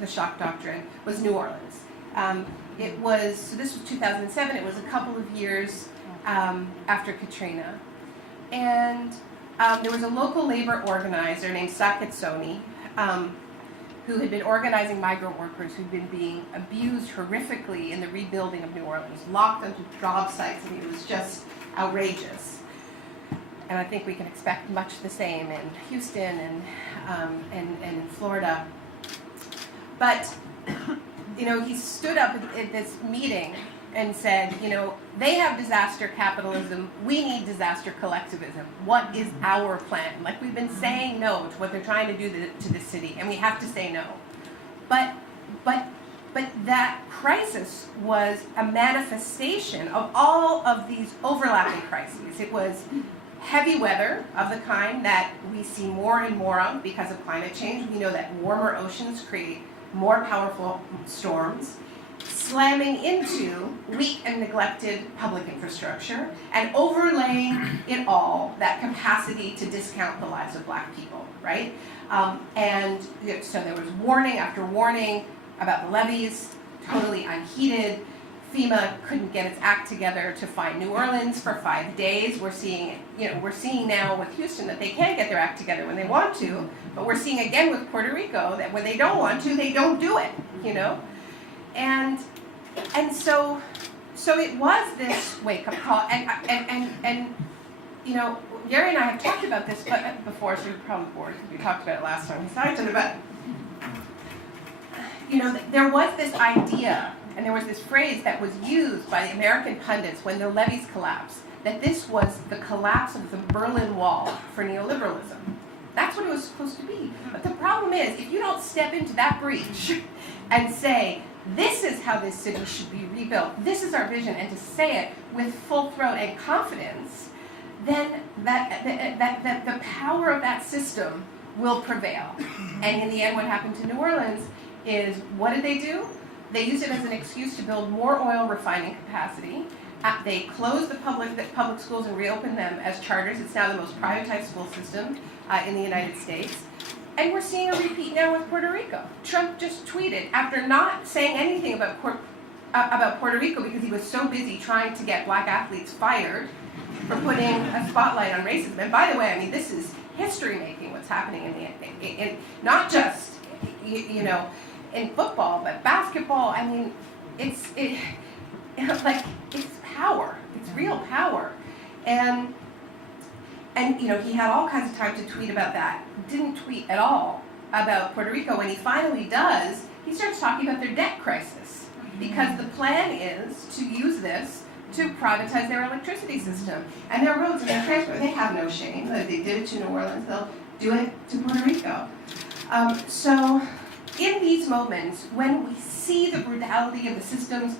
the shock doctrine was New Orleans. So this was 2007. It was a couple of years after Katrina, and there was a local labor organizer named Saket Soni, who had been organizing migrant workers who'd been being abused horrifically in the rebuilding of New Orleans, locked onto job sites, and it was just outrageous. And I think we can expect much the same in Houston and in Florida. But, he stood up at this meeting and said, they have disaster capitalism, we need disaster collectivism. What is our plan? Like, we've been saying no to what they're trying to do to this city, and we have to say no. But that crisis was a manifestation of all of these overlapping crises. It was heavy weather of the kind that we see more and more of because of climate change. We know that warmer oceans create more powerful storms, slamming into weak and neglected public infrastructure, and overlaying it all, that capacity to discount the lives of Black people, right? And so there was warning after warning about the levees, totally unheeded. FEMA couldn't get its act together to find New Orleans for 5 days. We're seeing now with Houston that they can get their act together when they want to, but we're seeing again with Puerto Rico that when they don't want to, they don't do it, And so it was this wake-up call, and Gary and I have talked about this before, so you're probably bored because we talked about it last time we started about. There was this idea, and there was this phrase that was used by the American pundits when the levees collapsed, that this was the collapse of the Berlin Wall for neoliberalism. That's what it was supposed to be. But the problem is, if you don't step into that breach and say, this is how this city should be rebuilt, this is our vision, and to say it with full throat and confidence, then that the power of that system will prevail. And in the end, what happened to New Orleans is, what did they do? They used it as an excuse to build more oil refining capacity. They closed the public schools and reopened them as charters. It's now the most privatized school system in the United States. And we're seeing a repeat now with Puerto Rico. Trump just tweeted, after not saying anything about Puerto Rico because he was so busy trying to get Black athletes fired for putting a spotlight on racism. And by the way, this is history making what's happening in not just in football, but basketball. It's power. It's real power. And he had all kinds of time to tweet about that. Didn't tweet at all about Puerto Rico. When he finally does, he starts talking about their debt crisis. Because the plan is to use this to privatize their electricity system. And their roads and their transport, they have no shame. If they did it to New Orleans, they'll do it to Puerto Rico. So in these moments, when we see the brutality of the system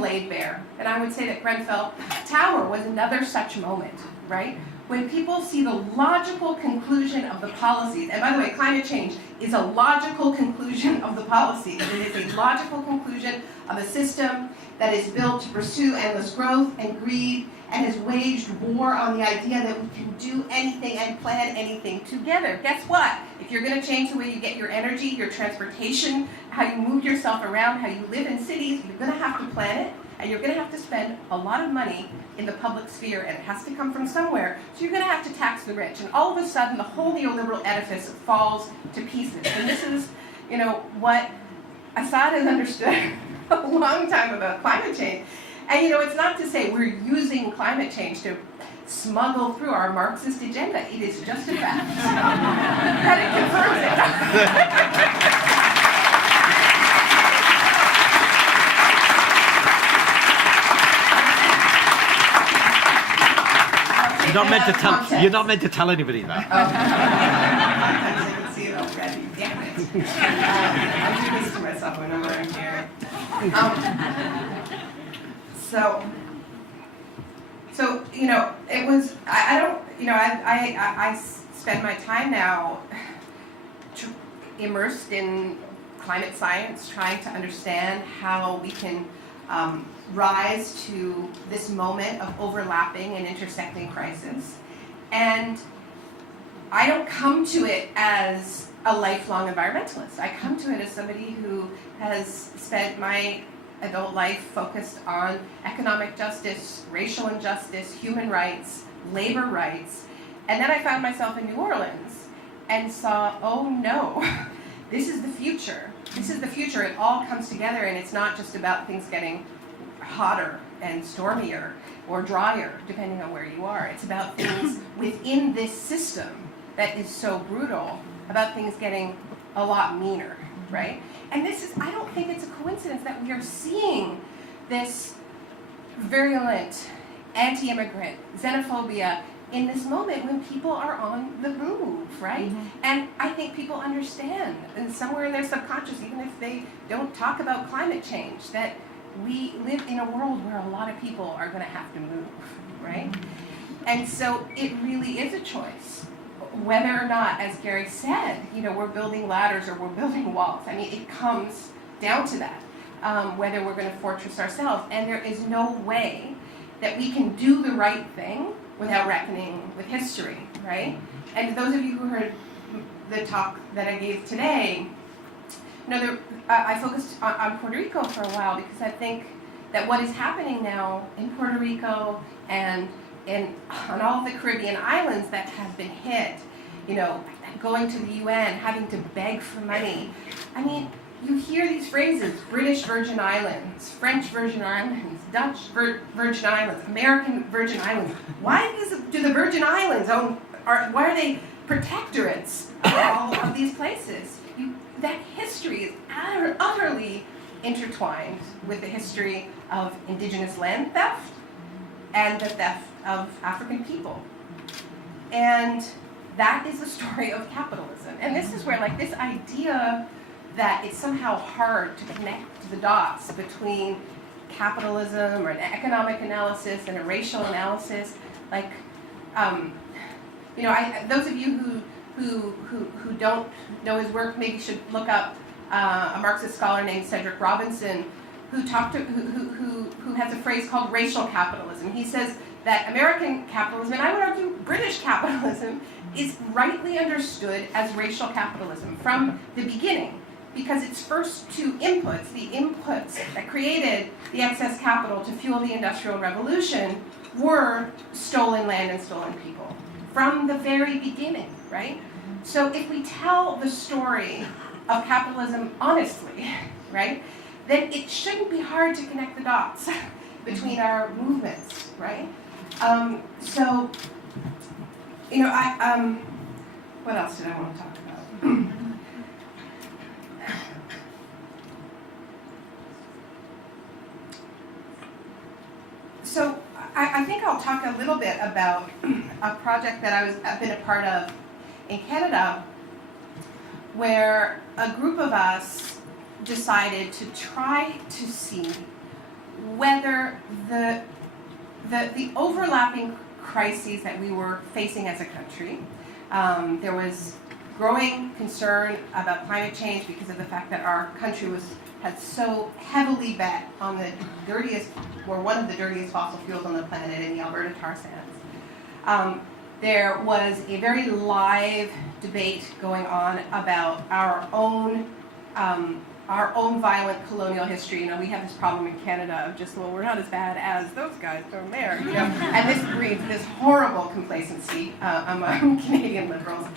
laid bare, and I would say that Grenfell Tower was another such moment, right? When people see the logical conclusion of the policies, and by the way, climate change is a logical conclusion of the policies. It is a logical conclusion of a system that is built to pursue endless growth and greed and has waged war on the idea that we can do anything and plan anything together. Guess what? If you're going to change the way you get your energy, your transportation, how you move yourself around, how you live in cities, you're going to have to plan it, and you're going to have to spend a lot of money in the public sphere, and it has to come from somewhere. So you're going to have to tax the rich, and all of a sudden, the whole neoliberal edifice falls to pieces. And this is, what Assad has understood a long time about climate change. And it's not to say we're using climate change to smuggle through our Marxist agenda. It is just a fact that it confirms it. You're not meant to tell anybody that. I didn't see it already. Damn it. I do this to myself whenever I'm here. So it was. I don't. I spend my time now immersed in climate science, trying to understand how we can rise to this moment of overlapping and intersecting crisis. And I don't come to it as a lifelong environmentalist. I come to it as somebody who has spent my adult life focused on economic justice, racial injustice, human rights, labor rights. And then I found myself in New Orleans and saw, oh no, this is the future. This is the future. It all comes together, and it's not just about things getting hotter and stormier or drier, depending on where you are. It's about things within this system that is so brutal, about things getting a lot meaner, right? And this is, I don't think it's a coincidence that we are seeing this virulent anti-immigrant xenophobia in this moment when people are on the move, right? And I think people understand, and somewhere in their subconscious, even if they don't talk about climate change, that we live in a world where a lot of people are going to have to move, right? And so it really is a choice, whether or not, as Gary said, we're building ladders or we're building walls. I mean, it comes down to that, whether we're going to fortress ourselves. And there is no way that we can do the right thing without reckoning with history, right? And those of you who heard the talk that I gave today, I focused on Puerto Rico for a while because I think that what is happening now in Puerto Rico and on all of the Caribbean islands that have been hit, going to the UN, having to beg for money. I mean, you hear these phrases: British Virgin Islands, French Virgin Islands, Dutch Virgin Islands, American Virgin Islands. Why do the Virgin Islands why are they protectorates of all of these places? That history is utterly intertwined with the history of indigenous land theft and the theft of African people. And that is the story of capitalism. And this is where, this idea that it's somehow hard to connect the dots between capitalism or an economic analysis and a racial analysis, those of you who don't know his work maybe should look up a Marxist scholar named Cedric Robinson, who has a phrase called racial capitalism. He says that American capitalism, and I would argue British capitalism, is rightly understood as racial capitalism from the beginning, because its first two inputs, the inputs that created the excess capital to fuel the Industrial Revolution, were stolen land and stolen people from the very beginning, right? So if we tell the story of capitalism honestly, right, then it shouldn't be hard to connect the dots between our movements, right? What else did I want to talk about? So I think I'll talk a little bit about a project that I've been a part of in Canada, where a group of us decided to try to see whether the overlapping crises that we were facing as a country, there was growing concern about climate change because of the fact that our country had so heavily bet on the dirtiest, or one of the dirtiest fossil fuels on the planet in the Alberta tar sands. There was a very live debate going on about our own violent colonial history. We have this problem in Canada of just, we're not as bad as those guys down there, and this breeds this horrible complacency among Canadian Liberals.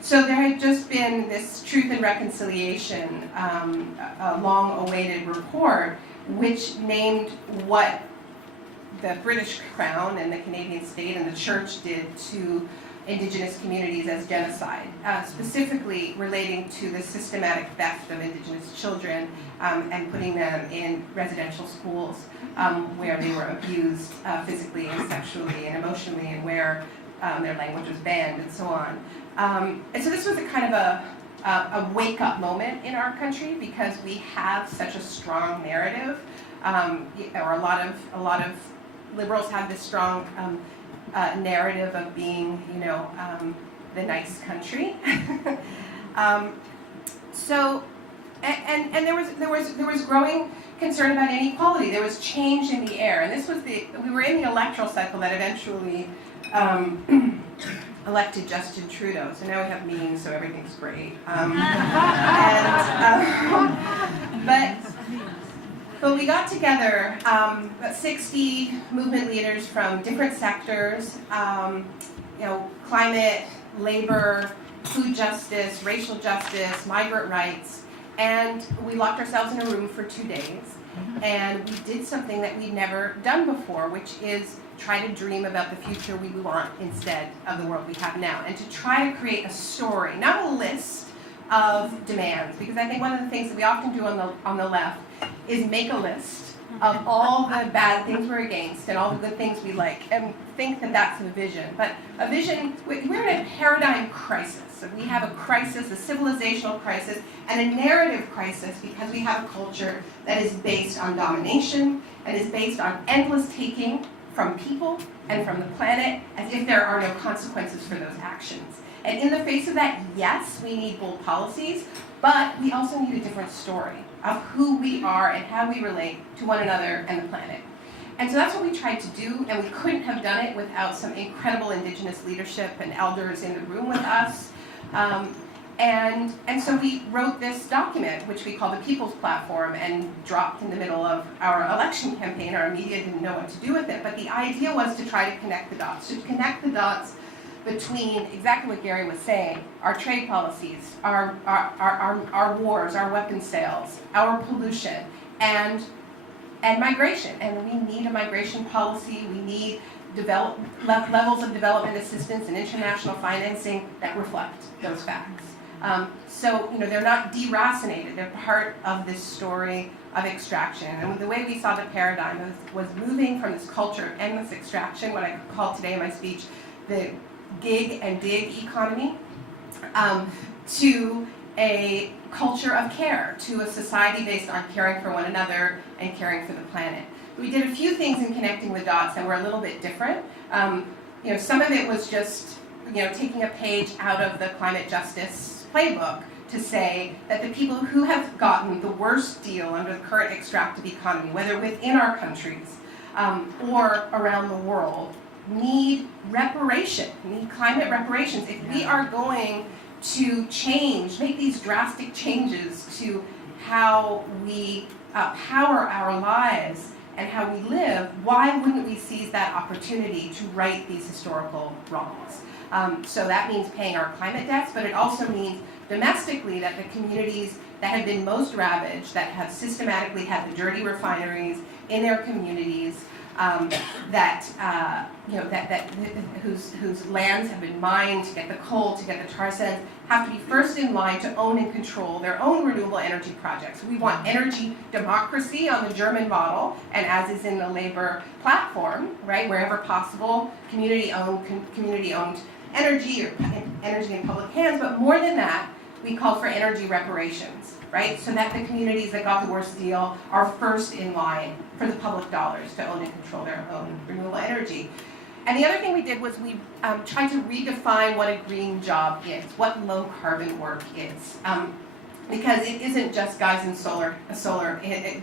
So there had just been this Truth and Reconciliation, a long-awaited report, which named what the British Crown and the Canadian state and the church did to Indigenous communities as genocide, specifically relating to the systematic theft of Indigenous children and putting them in residential schools where they were abused physically and sexually and emotionally, and where their language was banned and so on. And so this was a kind of a wake-up moment in our country, because we have such a strong narrative, or a lot of liberals have this strong narrative of being, the nice country. So and there was growing concern about inequality. There was change in the air, and we were in the electoral cycle that eventually elected Justin Trudeau. So now we have memes, so everything's great. But we got together about 60 movement leaders from different sectors, climate, labor, food justice, racial justice, migrant rights, and we locked ourselves in a room for 2 days, and we did something that we'd never done before, which is try to dream about the future we want instead of the world we have now, and to try to create a story, not a list of demands, because I think one of the things that we often do on the left is make a list of all the bad things we're against and all the good things we like, and think that that's a vision. But a vision, we're in a paradigm crisis. So we have a crisis, a civilizational crisis, and a narrative crisis because we have a culture that is based on domination and is based on endless taking from people and from the planet as if there are no consequences for those actions. And in the face of that, yes, we need bold policies, but we also need a different story of who we are and how we relate to one another and the planet. And so that's what we tried to do, and we couldn't have done it without some incredible Indigenous leadership and elders in the room with us. And so we wrote this document, which we call the People's Platform, and dropped in the middle of our election campaign. Our media didn't know what to do with it, but the idea was to try to connect the dots, between exactly what Gary was saying, our trade policies, our wars, our weapons sales, our pollution, and migration. And we need a migration policy. We need levels of development assistance and international financing that reflect those facts. So they're not deracinated. They're part of this story of extraction. And the way we saw the paradigm was moving from this culture of endless extraction, what I call today in my speech the gig and dig economy, to a culture of care, to a society based on caring for one another and caring for the planet. We did a few things in connecting the dots that were a little bit different. Some of it was just taking a page out of the climate justice playbook to say that the people who have gotten the worst deal under the current extractive economy, whether within our countries or around the world, need reparation, need climate reparations. If we are going to make these drastic changes to how we power our lives and how we live, why wouldn't we seize that opportunity to right these historical wrongs? So that means paying our climate debts, but it also means domestically that the communities that have been most ravaged, that have systematically had the dirty refineries in their communities, whose lands have been mined to get the coal, to get the tar sands, have to be first in line to own and control their own renewable energy projects. We want energy democracy on the German model, and as is in the Labour platform, right, wherever possible, community-owned energy or energy in public hands, but more than that, we call for energy reparations, right? So that the communities that got the worst deal are first in line for the public dollars to own and control their own renewable energy. And the other thing we did was we tried to redefine what a green job is, what low carbon work is. Because it isn't just guys in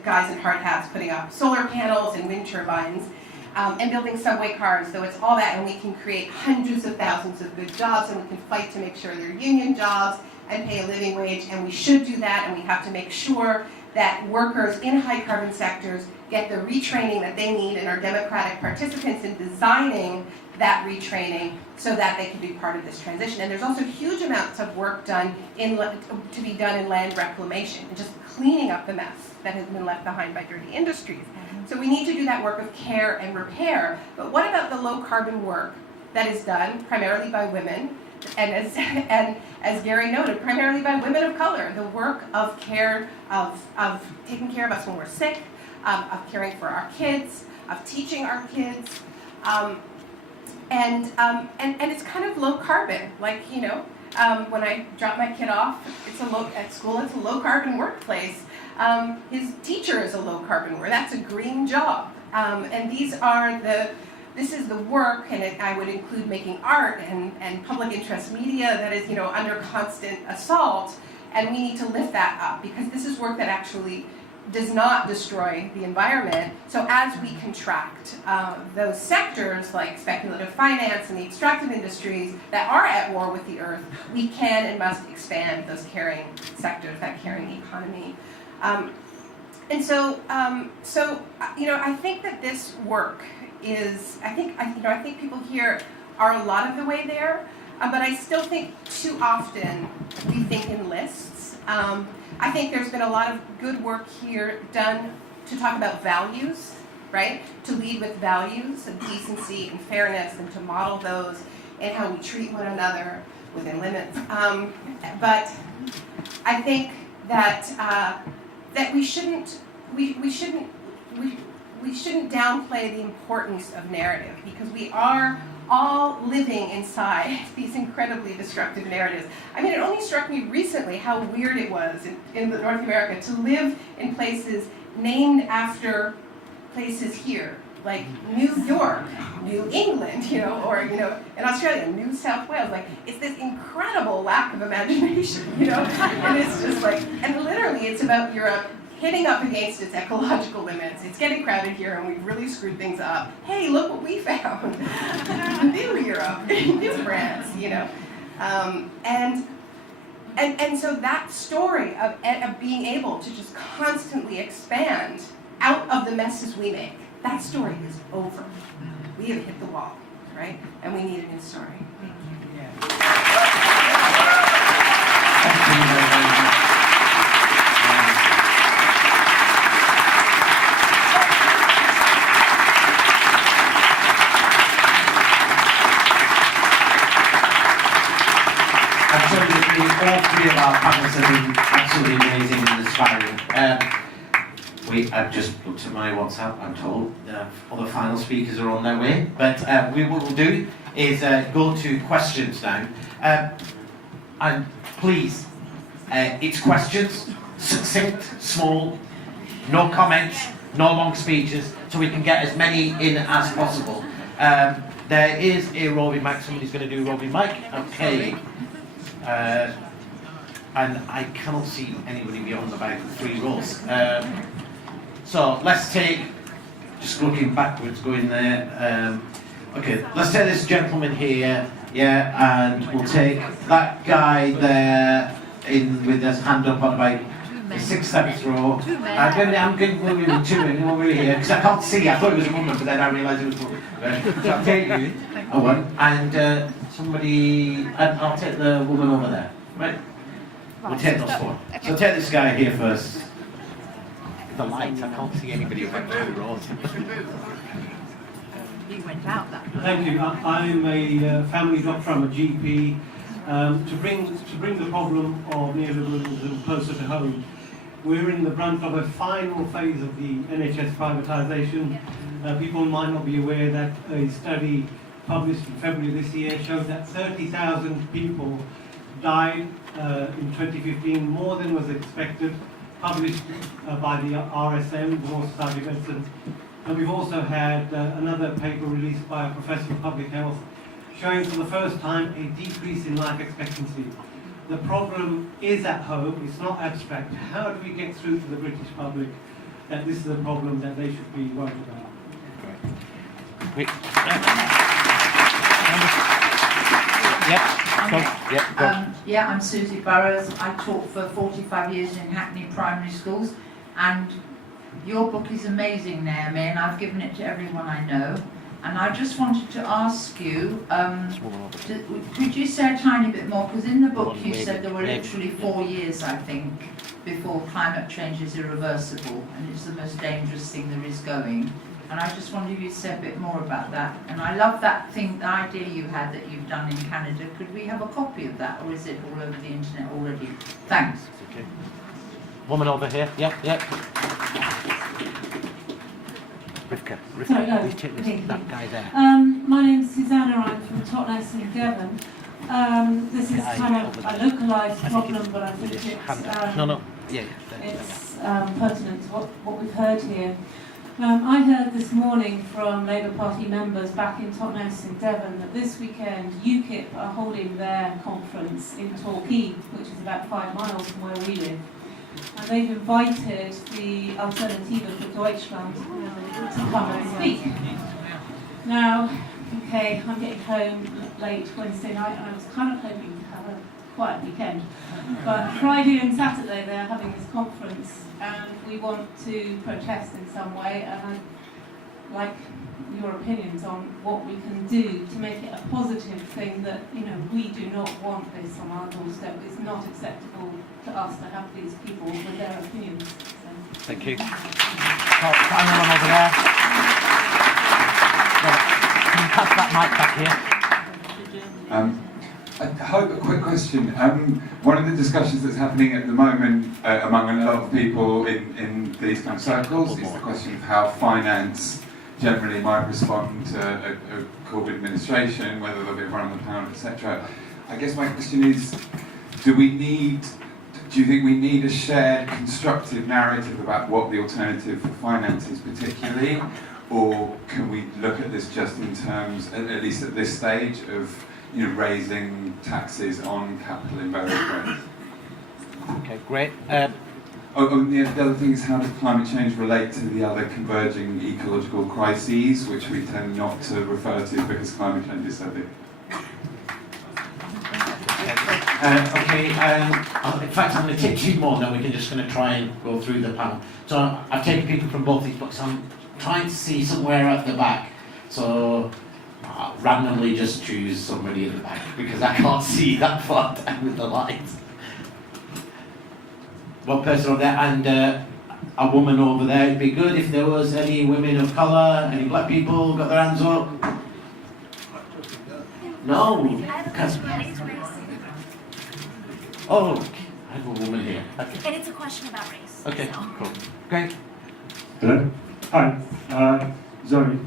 guys in hard hats putting up solar panels and wind turbines and building subway cars, so it's all that, and we can create hundreds of thousands of good jobs, and we can fight to make sure they're union jobs and pay a living wage, and we should do that, and we have to make sure that workers in high carbon sectors get the retraining that they need and are democratic participants in designing that retraining so that they can be part of this transition. And there's also huge amounts of work to be done in land reclamation and just cleaning up the mess that has been left behind by dirty industries. So we need to do that work of care and repair. But what about the low carbon work that is done primarily by women, and as Gary noted, primarily by women of color, the work of care, of taking care of us when we're sick, of caring for our kids, of teaching our kids, and it's kind of low carbon. Like, when I drop my kid off, at school, it's a low carbon workplace. His teacher is a low carbon worker. That's a green job. And this is the work, and I would include making art and public interest media that is, under constant assault. And we need to lift that up because this is work that actually does not destroy the environment. So as we contract those sectors like speculative finance and the extractive industries that are at war with the earth, we can and must expand those caring sectors, that caring economy. And so, I think that this work is, I think people here are a lot of the way there, but I still think too often we think in lists. I think there's been a lot of good work here done to talk about values, right? To lead with values of decency and fairness and to model those and how we treat one another within limits. But I think that we shouldn't downplay the importance of narrative because we are all living inside these incredibly destructive narratives. I mean, it only struck me recently how weird it was in North America to live in places named after places here, like New York, New England, or in Australia, New South Wales. Like, it's this incredible lack of imagination, and it's just like, and literally it's about Europe hitting up against its ecological limits. It's getting crowded here and we've really screwed things up. Hey, look what we found. New Europe, new France, And so that story of being able to just constantly expand out of the messes we make, that story is over. We have hit the wall, right? And we need a new story. Thank you. All three of our panelists have been absolutely amazing and inspiring. I've just looked at my WhatsApp, I'm told other final speakers are on their way, but what we'll do is go to questions now. And please, it's questions, succinct, small, no comments, no long speeches, so we can get as many in as possible. There is a roving mic, somebody's going to do a roving mic, okay. And I cannot see anybody beyond about 3 rows. So let's take, just looking backwards, going there. Okay, let's take this gentleman here, and we'll take that guy there with his hand up on about the 6th, 7th row. I'm going to move with 2 and over here, because I can't see, I thought it was a woman, but then I realised it was a woman. So I'll take you, and somebody, and I'll take the woman over there. Right? We'll take those 4. So take this guy here first. The lights, I can't see anybody about 2 rows. He went out that way. Thank you. I'm a family doctor, I'm a GP. To bring the problem of neoliberalism closer to home, we're in the brunt of a final phase of the NHS privatisation. People might not be aware that a study published in February this year showed that 30,000 people died in 2015, more than was expected, published by the RSM, the Royal Society of Medicine. And we've also had another paper released by a professor of public health showing for the first time a decrease in life expectancy. The problem is at home, it's not abstract. How do we get through to the British public that this is a problem that they should be worried about? Wait. I'm Susie Burrows. I taught for 45 years in Hackney primary schools, and your book is amazing, Naomi, and I've given it to everyone I know. And I just wanted to ask you, could you say a tiny bit more, because in the book you said there were literally 4 years, I think, before climate change is irreversible, and it's the most dangerous thing there is going. And I just wondered if you'd say a bit more about that. And I love that thing, the idea you had that you've done in Canada. Could we have a copy of that, or is it all over the internet already? Thanks. Okay. Woman over here. Yep. Rivka, Sorry, please take this, that guy there. My name's Susanna, I'm from Totnes in Devon. This is kind of a localised problem, but I think it's Yeah. pertinent to what we've heard here. I heard this morning from Labour Party members back in Totnes in Devon that this weekend UKIP are holding their conference in Torquay, which is about 5 miles from where we live. And they've invited the Alternative for Deutschland to come and speak. Now, okay, I'm getting home late Wednesday night and I was kind of hoping to have a quiet weekend. But Friday and Saturday they're having this conference and we want to protest in some way, and I'd like your opinions on what we can do to make it a positive thing that, we do not want this on our doorstep. It's not acceptable to us to have these people with their opinions. So. Thank you. Anyone over there? Can you pass that mic back here? I hope a quick question. One of the discussions that's happening at the moment among a lot of people in these kind of circles is the question of how finance generally might respond to a Corbyn administration, whether they'll be run on the pound, etc. I guess my question is, do you think we need a shared constructive narrative about what the alternative for finance is particularly, or can we look at this just in terms, at least at this stage, of raising taxes on capital in various ways? Okay, great. The other thing is, how does climate change relate to the other converging ecological crises, which we tend not to refer to because climate change is so big? In fact, I'm going to take 2 more, then we're just going to try and go through the panel. So I've taken people from both these books. I'm trying to see somewhere at the back. So randomly just choose somebody in the back because I can't see that far down with the lights. One person over there and a woman over there. It'd be good if there was any women of colour, any black people got their hands up. No. Oh, I have a woman here. Okay. And it's a question about race. Okay, so. cool. Great. Hello. Hi. Zoe,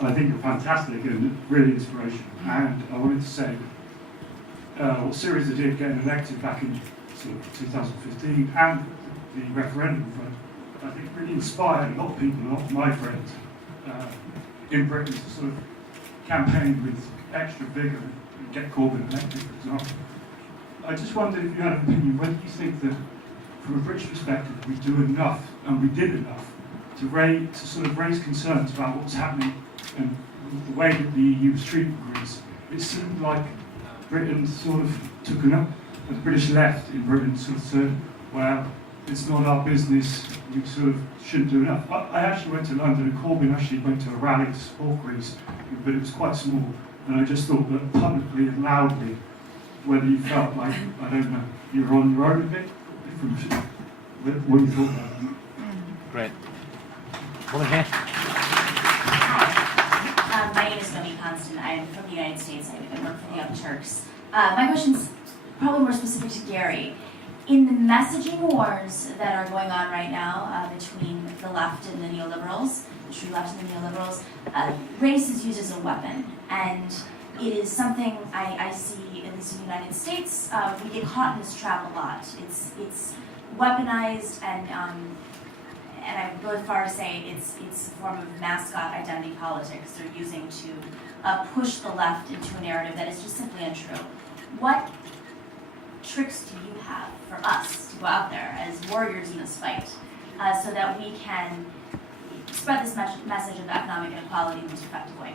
I think you're fantastic and really inspirational. And I wanted to say what Syriza did getting elected back in sort of 2015 and the referendum vote, I think really inspired a lot of people, a lot of my friends in Britain to sort of campaign with extra vigour and get Corbyn elected, for example. I just wondered if you had an opinion, whether you think that from a British perspective we do enough, and we did enough, to sort of raise concerns about what's happening and the way that the EU was treating Greece. It seemed like Britain sort of took enough, the British left in Britain sort of said, well, it's not our business, we sort of shouldn't do enough. I actually went to London, and Corbyn actually went to a rally to support Greece, but it was quite small, and I just thought that publicly and loudly, whether you felt like, I don't know, you were on your own a bit, what you thought about it. Great. Woman here. Hi. My name is Naomi Klein. I'm from the United States. I work for the Young Turks. My question's probably more specific to Gary. In the messaging wars that are going on right now between the left and the neoliberals, the true left and the neoliberals, race is used as a weapon. And it is something I see, at least in the United States, we get caught in this trap a lot. It's weaponized, and I go as far as say it's a form of mascot identity politics they're using to push the left into a narrative that is just simply untrue. What tricks do you have for us to go out there as warriors in this fight so that we can spread this message of economic inequality in the most effective way?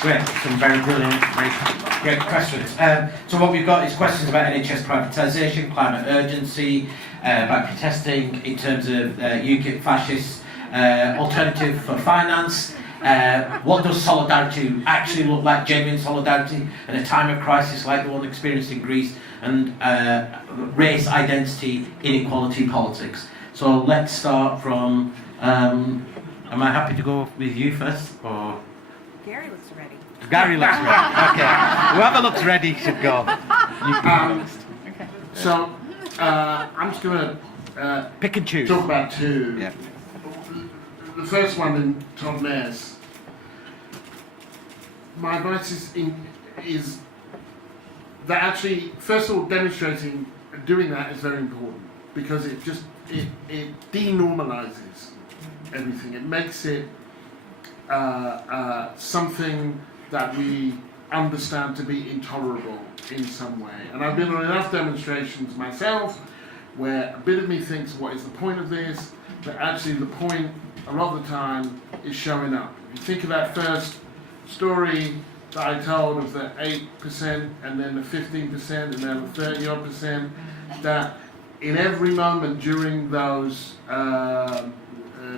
Great, some very brilliant, great questions. So what we've got is questions about NHS privatisation, climate urgency, about protesting in terms of UKIP fascists, alternative for finance. What does solidarity actually look like, genuine solidarity, in a time of crisis like the one experienced in Greece, and race, identity, inequality, politics. So let's start from, am I happy to go with you first, or? Gary looks ready. Gary looks ready, okay. Whoever looks ready should go. Okay. So, I'm just going to pick and choose. Talk about 2. Yeah. The first one in Tom Mayer's. My advice is that actually, first of all, doing that is very important, because it denormalizes everything. It makes it something that we understand to be intolerable in some way. And I've been on enough demonstrations myself where a bit of me thinks, what is the point of this? But actually the point, a lot of the time, is showing up. If you think of that first story that I told of the 8% and then the 15% and then the 30-odd%, that in every moment during those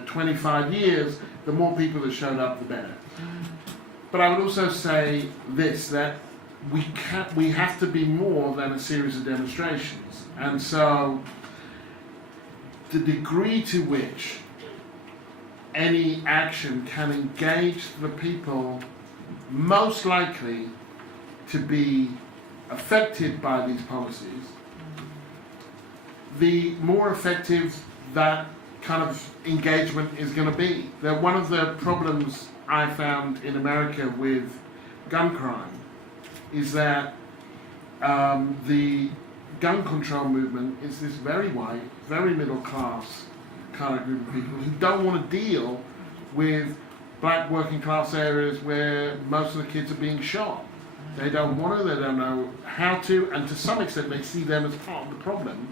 25 years, the more people that showed up, the better. But I would also say this, that we have to be more than a series of demonstrations. And so the degree to which any action can engage the people most likely to be affected by these policies, the more effective that kind of engagement is going to be. That one of the problems I found in America with gun crime is that the gun control movement is this very white, very middle class kind of group of people who don't want to deal with black working class areas where most of the kids are being shot. They don't want to, they don't know how to, and to some extent they see them as part of the problem.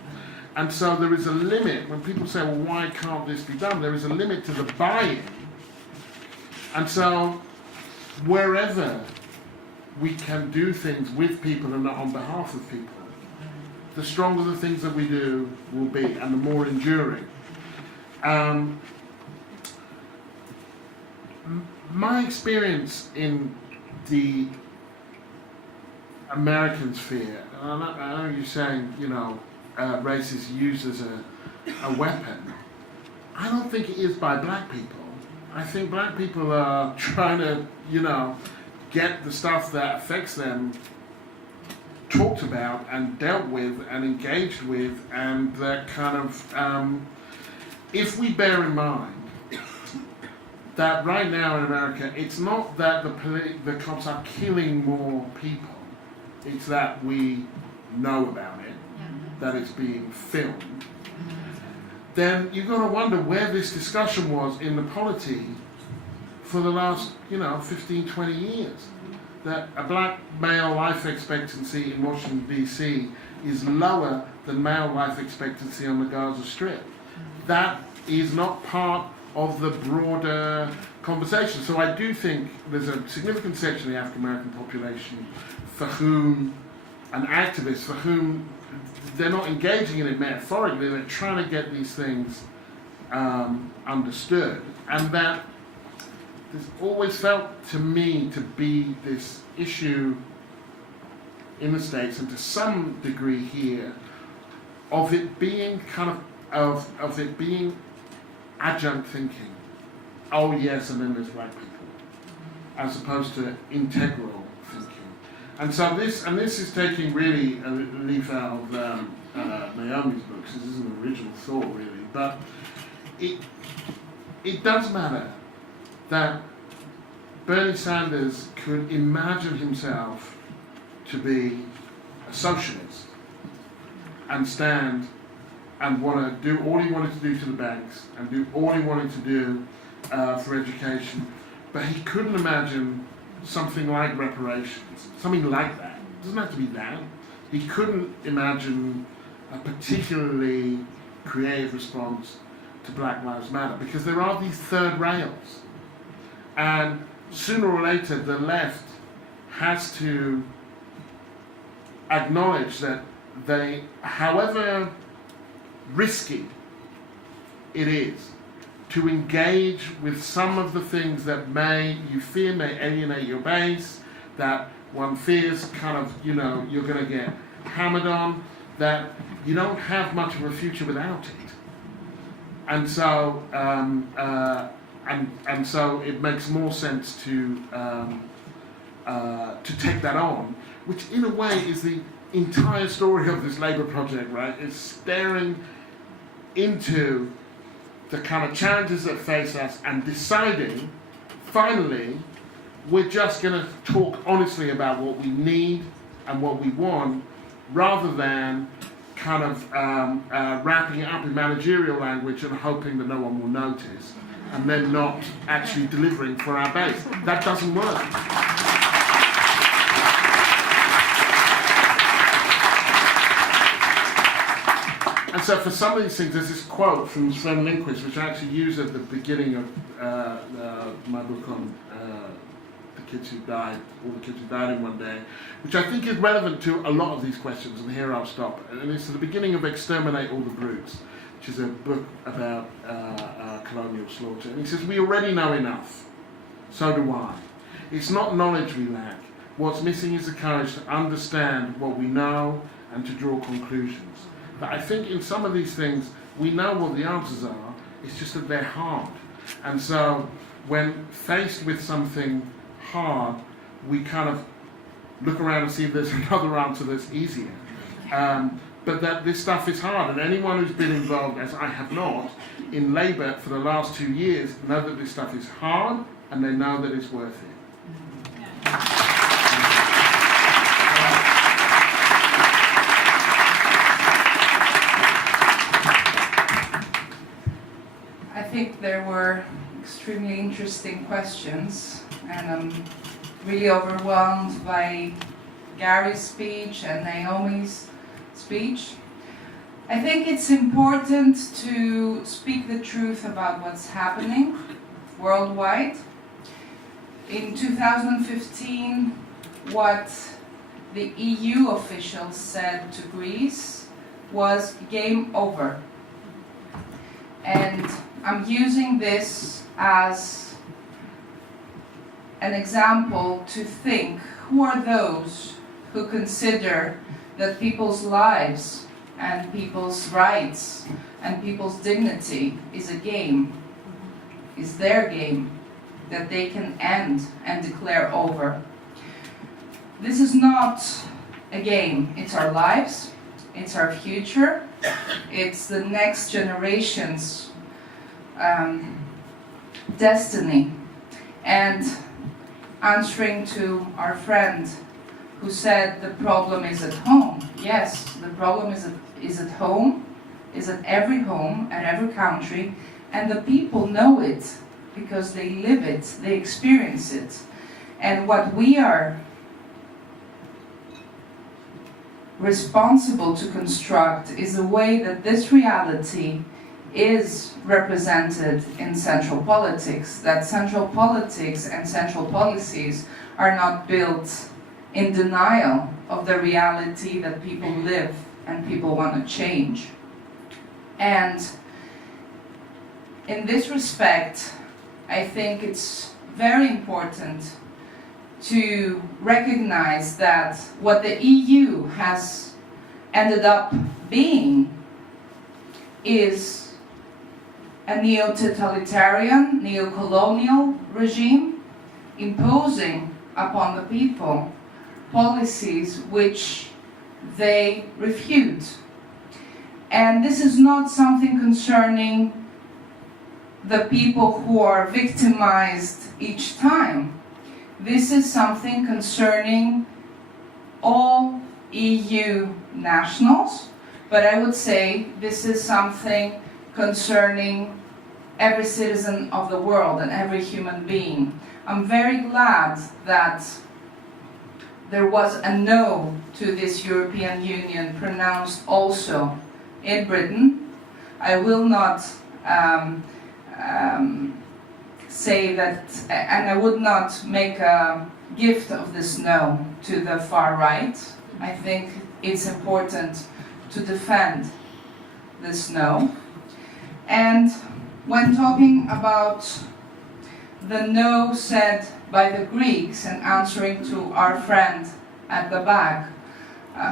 And so there is a limit, when people say, well, why can't this be done? There is a limit to the buy-in. And so wherever we can do things with people and not on behalf of people, the stronger the things that we do will be, and the more enduring. My experience in the American sphere, and I know you're saying, you know, race is used as a weapon. I don't think it is by black people. I think black people are trying to, you know, get the stuff that affects them talked about and dealt with and engaged with, and that kind of, if we bear in mind that right now in America, it's not that the cops are killing more people, it's that we know about it, that it's being filmed, then you've got to wonder where this discussion was in the polity for the last, 15, 20 years. That a black male life expectancy in Washington, D.C. is lower than male life expectancy on the Gaza Strip. That is not part of the broader conversation. So I do think there's a significant section of the African American population for whom, and activists for whom, they're not engaging in it metaphorically, they're trying to get these things understood. And that there's always felt to me to be this issue in the States, and to some degree here, of it being of it being adjunct thinking. Oh yes, and then there's black people, as opposed to integral thinking. And so this is taking really a leaf out of Naomi's books. This is an original thought really, but it does matter that Bernie Sanders could imagine himself to be a socialist and stand and want to do all he wanted to do to the banks and do all he wanted to do for education, but he couldn't imagine something like reparations, something like that. It doesn't have to be that. He couldn't imagine a particularly creative response to Black Lives Matter, because there are these third rails. And sooner or later, the left has to acknowledge that they, however risky it is to engage with some of the things that you fear may alienate your base, that one fears kind of, you're going to get hammered on, that you don't have much of a future without it. And so, and so it makes more sense to take that on, which in a way is the entire story of this Labour project, right? It's staring into the kind of challenges that face us and deciding, finally, we're just going to talk honestly about what we need and what we want, rather than kind of wrapping it up in managerial language and hoping that no one will notice, and then not actually delivering for our base. That doesn't work. And so for some of these things, there's this quote from Sven Lindqvist, which I actually use at the beginning of my book on the kids who died, all the kids who died in one day, which I think is relevant to a lot of these questions, and here I'll stop. And it's at the beginning of Exterminate All the Brutes, which is a book about colonial slaughter. And he says, we already know enough, so do I. It's not knowledge we lack. What's missing is the courage to understand what we know and to draw conclusions. But I think in some of these things, we know what the answers are, it's just that they're hard. And so when faced with something hard, we kind of look around and see if there's another answer that's easier. But that this stuff is hard, and anyone who's been involved, as I have not, in Labour for the last 2 years, know that this stuff is hard, and they know that it's worth it. I think there were extremely interesting questions, and I'm really overwhelmed by Gary's speech and Naomi's speech. I think it's important to speak the truth about what's happening worldwide. In 2015, what the EU officials said to Greece was game over. And I'm using this as an example to think, who are those who consider that people's lives and people's rights and people's dignity is a game, is their game, that they can end and declare over? This is not a game. It's our lives, it's our future, it's the next generation's destiny. And answering to our friend who said the problem is at home. Yes, the problem is at home, is at every home, at every country, and the people know it because they live it, they experience it. And what we are responsible to construct is a way that this reality is represented in central politics, that central politics and central policies are not built in denial of the reality that people live and people want to change. And in this respect, I think it's very important to recognize that what the EU has ended up being is a neo-totalitarian, neo-colonial regime imposing upon the people policies which they refute. And this is not something concerning the people who are victimized each time. This is something concerning all EU nationals, but I would say this is something concerning every citizen of the world and every human being. I'm very glad that there was a no to this European Union pronounced also in Britain. I will not say that, and I would not make a gift of this no to the far right. I think it's important to defend this no. And when talking about the no said by the Greeks and answering to our friend at the back,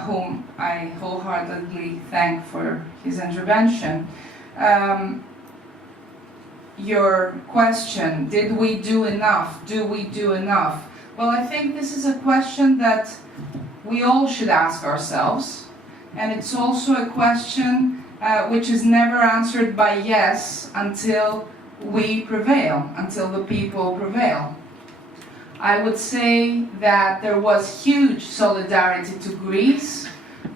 whom I wholeheartedly thank for his intervention, your question, did we do enough? Do we do enough? Well, I think this is a question that we all should ask ourselves, and it's also a question which is never answered by yes until we prevail, until the people prevail. I would say that there was huge solidarity to Greece,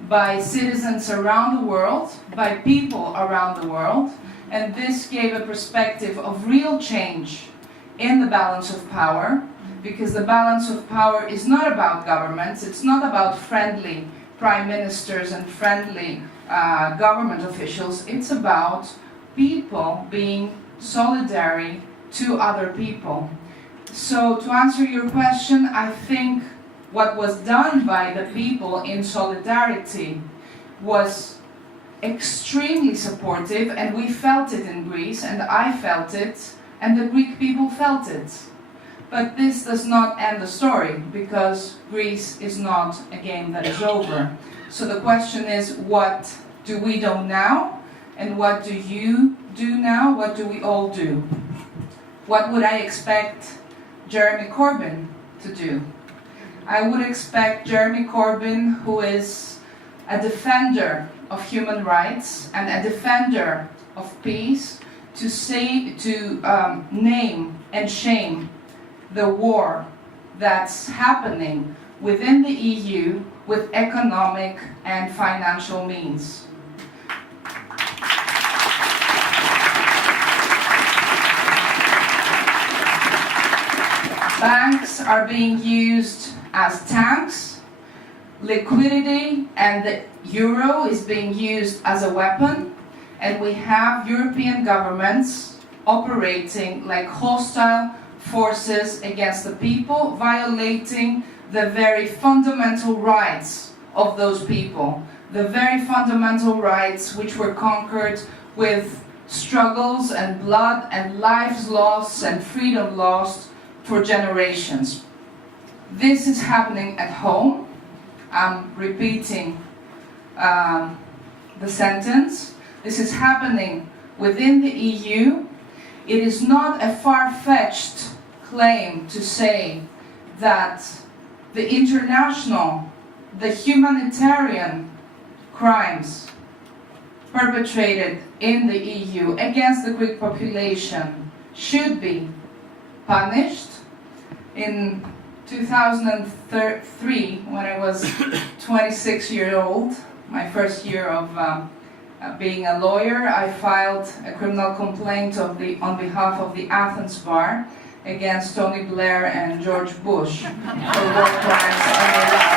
by citizens around the world, by people around the world, and this gave a perspective of real change in the balance of power, because the balance of power is not about governments, it's not about friendly prime ministers and friendly government officials, it's about people being solidary to other people. So to answer your question, I think what was done by the people in solidarity was extremely supportive, and we felt it in Greece, and I felt it, and the Greek people felt it. But this does not end the story, because Greece is not a game that is over. So the question is, what do we do now? And what do you do now? What do we all do? What would I expect Jeremy Corbyn to do? I would expect Jeremy Corbyn, who is a defender of human rights and a defender of peace, to name and shame the war that's happening within the EU with economic and financial means. Banks are being used as tanks, liquidity and the euro is being used as a weapon, and we have European governments operating like hostile forces against the people, violating the very fundamental rights of those people, the very fundamental rights which were conquered with struggles and blood and lives lost and freedom lost for generations. This is happening at home. I'm repeating the sentence. This is happening within the EU. It is not a far-fetched claim to say that the international, the humanitarian crimes perpetrated in the EU against the Greek population should be punished. In 2003, when I was 26 years old, my first year of being a lawyer, I filed a criminal complaint on behalf of the Athens Bar against Tony Blair and George Bush for war crimes on Iraq.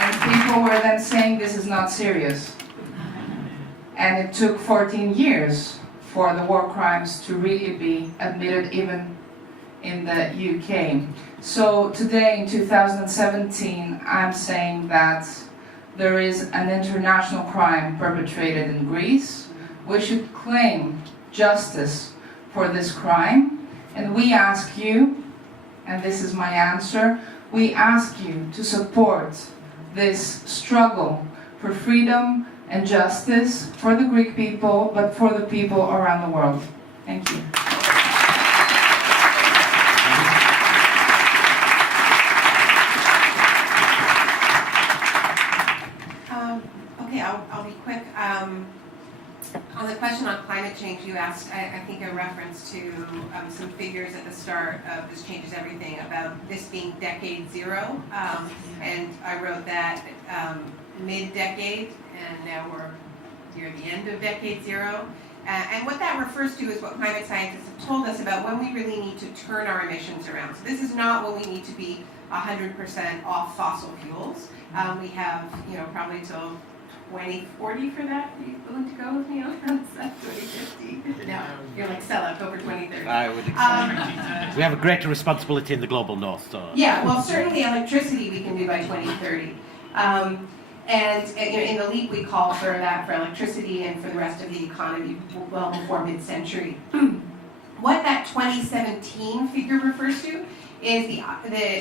And people were then saying this is not serious. And it took 14 years for the war crimes to really be admitted even in the UK. So today in 2017, I'm saying that there is an international crime perpetrated in Greece. We should claim justice for this crime. And we ask you, and this is my answer, we ask you to support this struggle for freedom and justice for the Greek people, but for the people around the world. Thank you. Okay, I'll be quick. On the question on climate change, you asked, I think, a reference to some figures at the start of This Changes Everything about this being decade zero. And I wrote that mid-decade, and now we're near the end of decade zero. And what that refers to is what climate scientists have told us about when we really need to turn our emissions around. So this is not when we need to be 100% off fossil fuels. We have, probably till 2040 for that. Are you willing to go with me on that? 2050? No, you're like sell October 2030. I would expect. We have a greater responsibility in the global north. So. Yeah, well, certainly electricity we can do by 2030. And in the LEAP we call for that for electricity and for the rest of the economy well before mid-century. What that 2017 figure refers to is the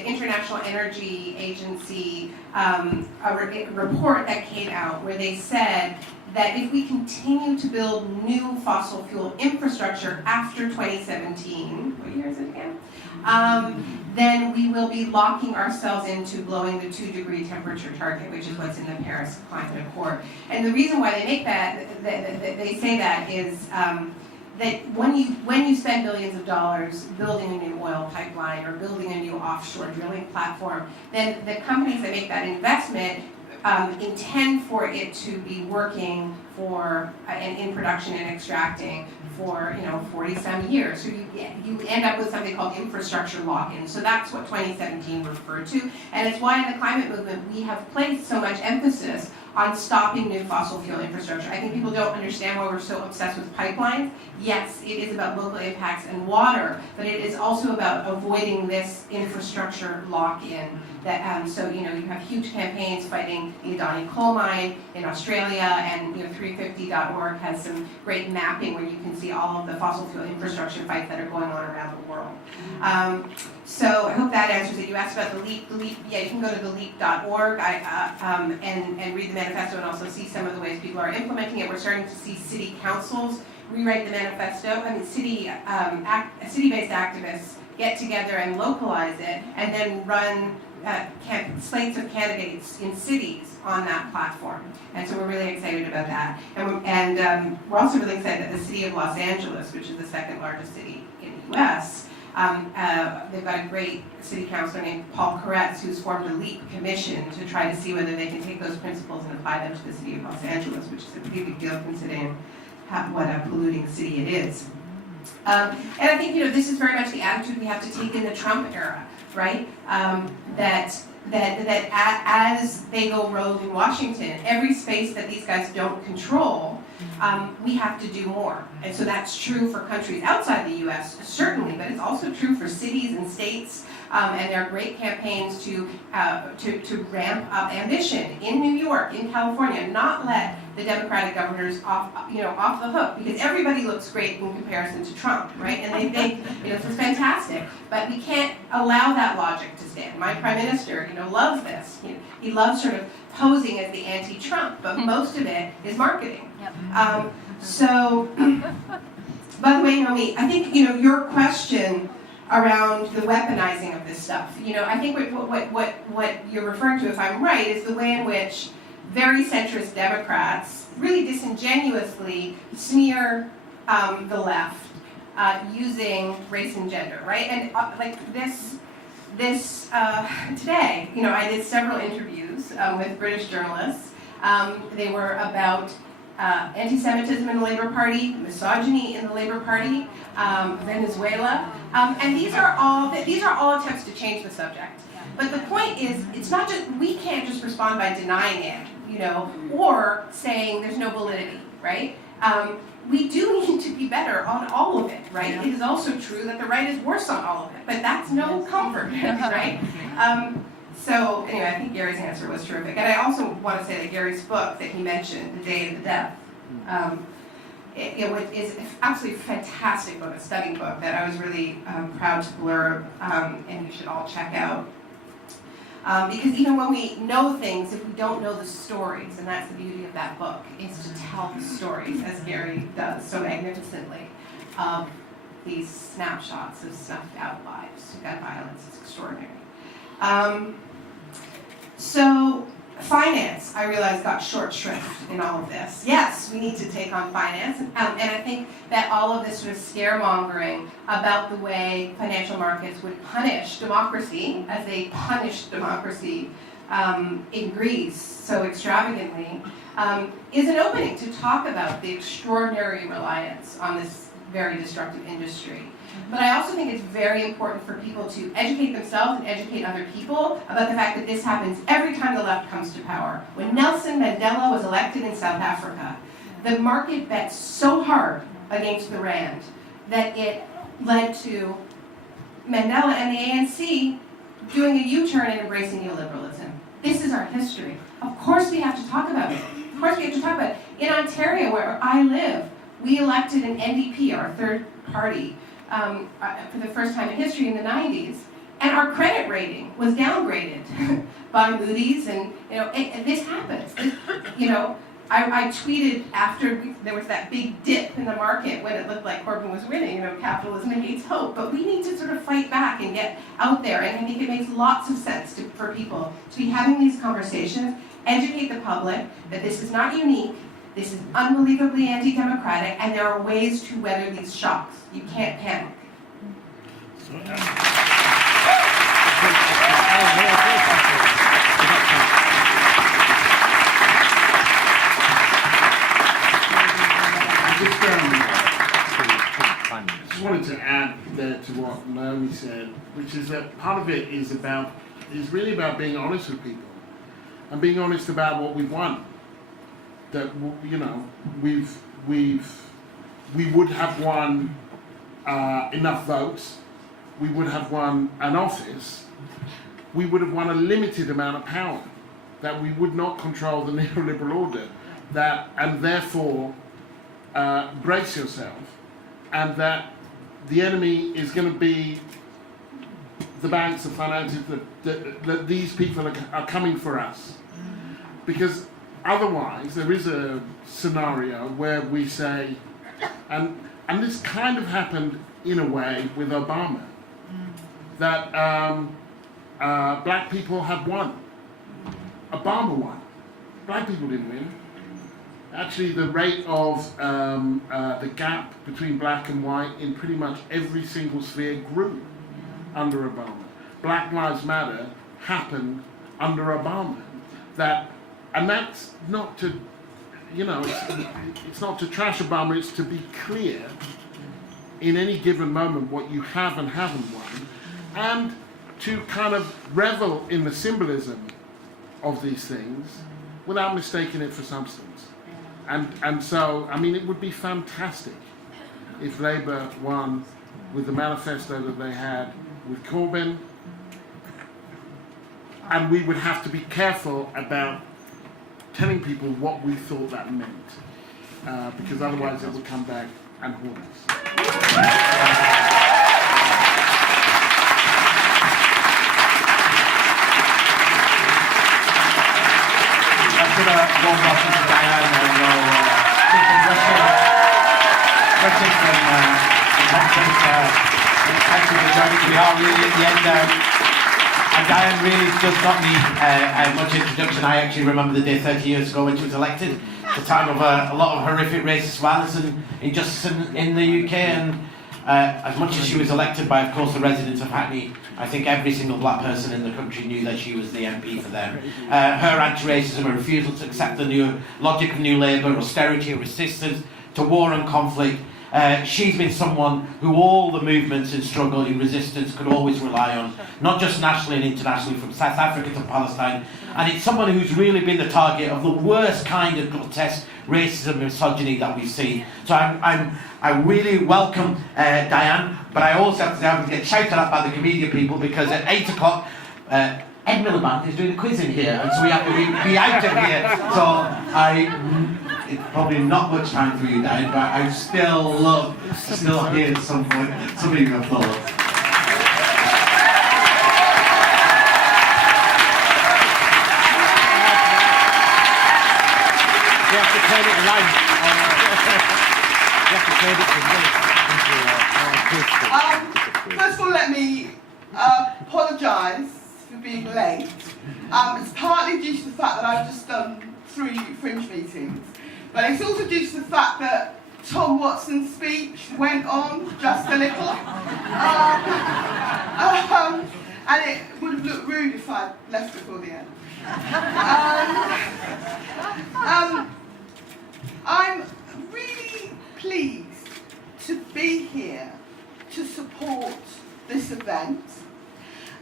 International Energy Agency a report that came out where they said that if we continue to build new fossil fuel infrastructure after 2017, what year is it again? Then we will be locking ourselves into blowing the 2-degree temperature target, which is what's in the Paris Climate Accord. And the reason why they make that, they say that is that when you spend billions of dollars building a new oil pipeline or building a new offshore drilling platform, then the companies that make that investment intend for it to be working for and in production and extracting for 40 some years. So you end up with something called infrastructure lock-in. So that's what 2017 referred to, and it's why in the climate movement we have placed so much emphasis on stopping new fossil fuel infrastructure. I think people don't understand why we're so obsessed with pipelines. Yes, it is about local impacts and water, but it is also about avoiding this infrastructure lock-in. That so you have huge campaigns fighting the Adani coal mine in Australia, and 350.org has some great mapping where you can see all of the fossil fuel infrastructure fights that are going on around the world. So I hope that answers it. You asked about the LEAP. Yeah, you can go to the leap.org and read the manifesto and also see some of the ways people are implementing it. We're starting to see city councils rewrite the manifesto. I mean, city-based activists get together and localize it, and then run slates of candidates in cities on that platform. And so we're really excited about that. And we're also really excited that the city of Los Angeles, which is the second largest city in the U.S., they've got a great city councilor named Paul Koretz who's formed a LEAP commission to try to see whether they can take those principles and apply them to the city of Los Angeles, which is a pretty big deal considering what a polluting city it is. And I think this is very much the attitude we have to take in the Trump era, right? That as they go rogue in Washington, every space that these guys don't control, we have to do more. And so that's true for countries outside the U.S., certainly, but it's also true for cities and states. And there are great campaigns to ramp up ambition in New York, in California, not let the Democratic governors off the hook, because everybody looks great in comparison to Trump, right? And they think, this is fantastic, but we can't allow that logic to stand. My prime minister, loves this. He loves sort of posing as the anti-Trump, but most of it is marketing. Yep. So, by the way, Naomi, I think your question around the weaponizing of this stuff. I think what you're referring to, if I'm right, is the way in which very centrist Democrats really disingenuously smear the left using race and gender, right? And like this today, I did several interviews with British journalists. They were about anti-Semitism in the Labour Party, misogyny in the Labour Party, Venezuela, and these are all attempts to change the subject. But the point is, it's not just we can't just respond by denying it, or saying there's no validity, right? We do need to be better on all of it, right? It is also true that the right is worse on all of it, but that's no comfort, right? So anyway, I think Gary's answer was terrific. And I also want to say that Gary's book that he mentioned, The Day of the Death, it is an absolutely fantastic book, a stunning book that I was really proud to blurb, and you should all check out. Because even when we know things, if we don't know the stories, and that's the beauty of that book, is to tell the stories, as Gary does so magnificently, of these snapshots of snuffed out lives. Gun violence is extraordinary. So finance, I realize, got short shrift in all of this. Yes, we need to take on finance, and I think that all of this sort of scaremongering about the way financial markets would punish democracy, as they punished democracy in Greece so extravagantly, is an opening to talk about the extraordinary reliance on this very destructive industry. But I also think it's very important for people to educate themselves and educate other people about the fact that this happens every time the left comes to power. When Nelson Mandela was elected in South Africa, the market bet so hard against the Rand that it led to Mandela and the ANC doing a U-turn and embracing neoliberalism. This is our history. Of course we have to talk about it. Of course we have to talk about it. In Ontario, where I live, we elected an NDP, our third party, for the first time in history in the 90s, and our credit rating was downgraded by Moody's, and this happens. I tweeted after there was that big dip in the market when it looked like Corbyn was winning. Capitalism hates hope, but we need to sort of fight back and get out there. And I think it makes lots of sense for people to be having these conversations, educate the public that this is not unique. This is unbelievably anti-democratic, and there are ways to weather these shocks. You can't panic. I just wanted to add there to what Naomi said, which is that part of it is really about being honest with people and being honest about what we've won. That, you know, we would have won enough votes, we would have won an office, we would have won a limited amount of power, that we would not control the neoliberal order, that, and therefore brace yourself, and that the enemy is going to be the banks, the finances, that these people are coming for us. Because otherwise, there is a scenario where we say, and this kind of happened in a way with Obama, that black people had won. Obama won. Black people didn't win. Actually, the rate of the gap between black and white in pretty much every single sphere grew under Obama. Black Lives Matter happened under Obama. And that's not to, you know, it's not to trash Obama, it's to be clear in any given moment what you have and haven't won, and to kind of revel in the symbolism of these things without mistaking it for substance. And so, I mean, it would be fantastic if Labour won with the manifesto that they had with Corbyn, and we would have to be careful about telling people what we thought that meant, because otherwise it would come back and haunt us. I'm going to warm up to Diane and we'll take some questions from the conference. Thank you for joining. We are really at the end. And Diane really just got me much introduction. I actually remember the day 30 years ago when she was elected, the time of a lot of horrific racist violence and injustice in the UK. And as much as she was elected by, of course, the residents of Hackney, I think every single black person in the country knew that she was the MP for them. Her anti-racism, her refusal to accept the new logic of New Labour, austerity, resistance to war and conflict. She's been someone who all the movements in struggle, in resistance, could always rely on, not just nationally and internationally, from South Africa to Palestine. And it's someone who's really been the target of the worst kind of grotesque racism and misogyny that we've seen. So I really welcome Diane, but I also have to say I'm going to get shouted at by the comedian people because at 8 o'clock, Ed Miliband is doing a quiz in here, and so we have to be out of here. So it's probably not much time for you, Diane, but I still hear some of your thoughts. You have to turn it around. You have to turn it to me. First of all, let me apologise for being late. It's partly due to the fact that I've just done 3 Fringe meetings, but it's also due to the fact that Tom Watson's speech went on just a little. And it would have looked rude if I'd left before the end. I'm really pleased to be here to support this event,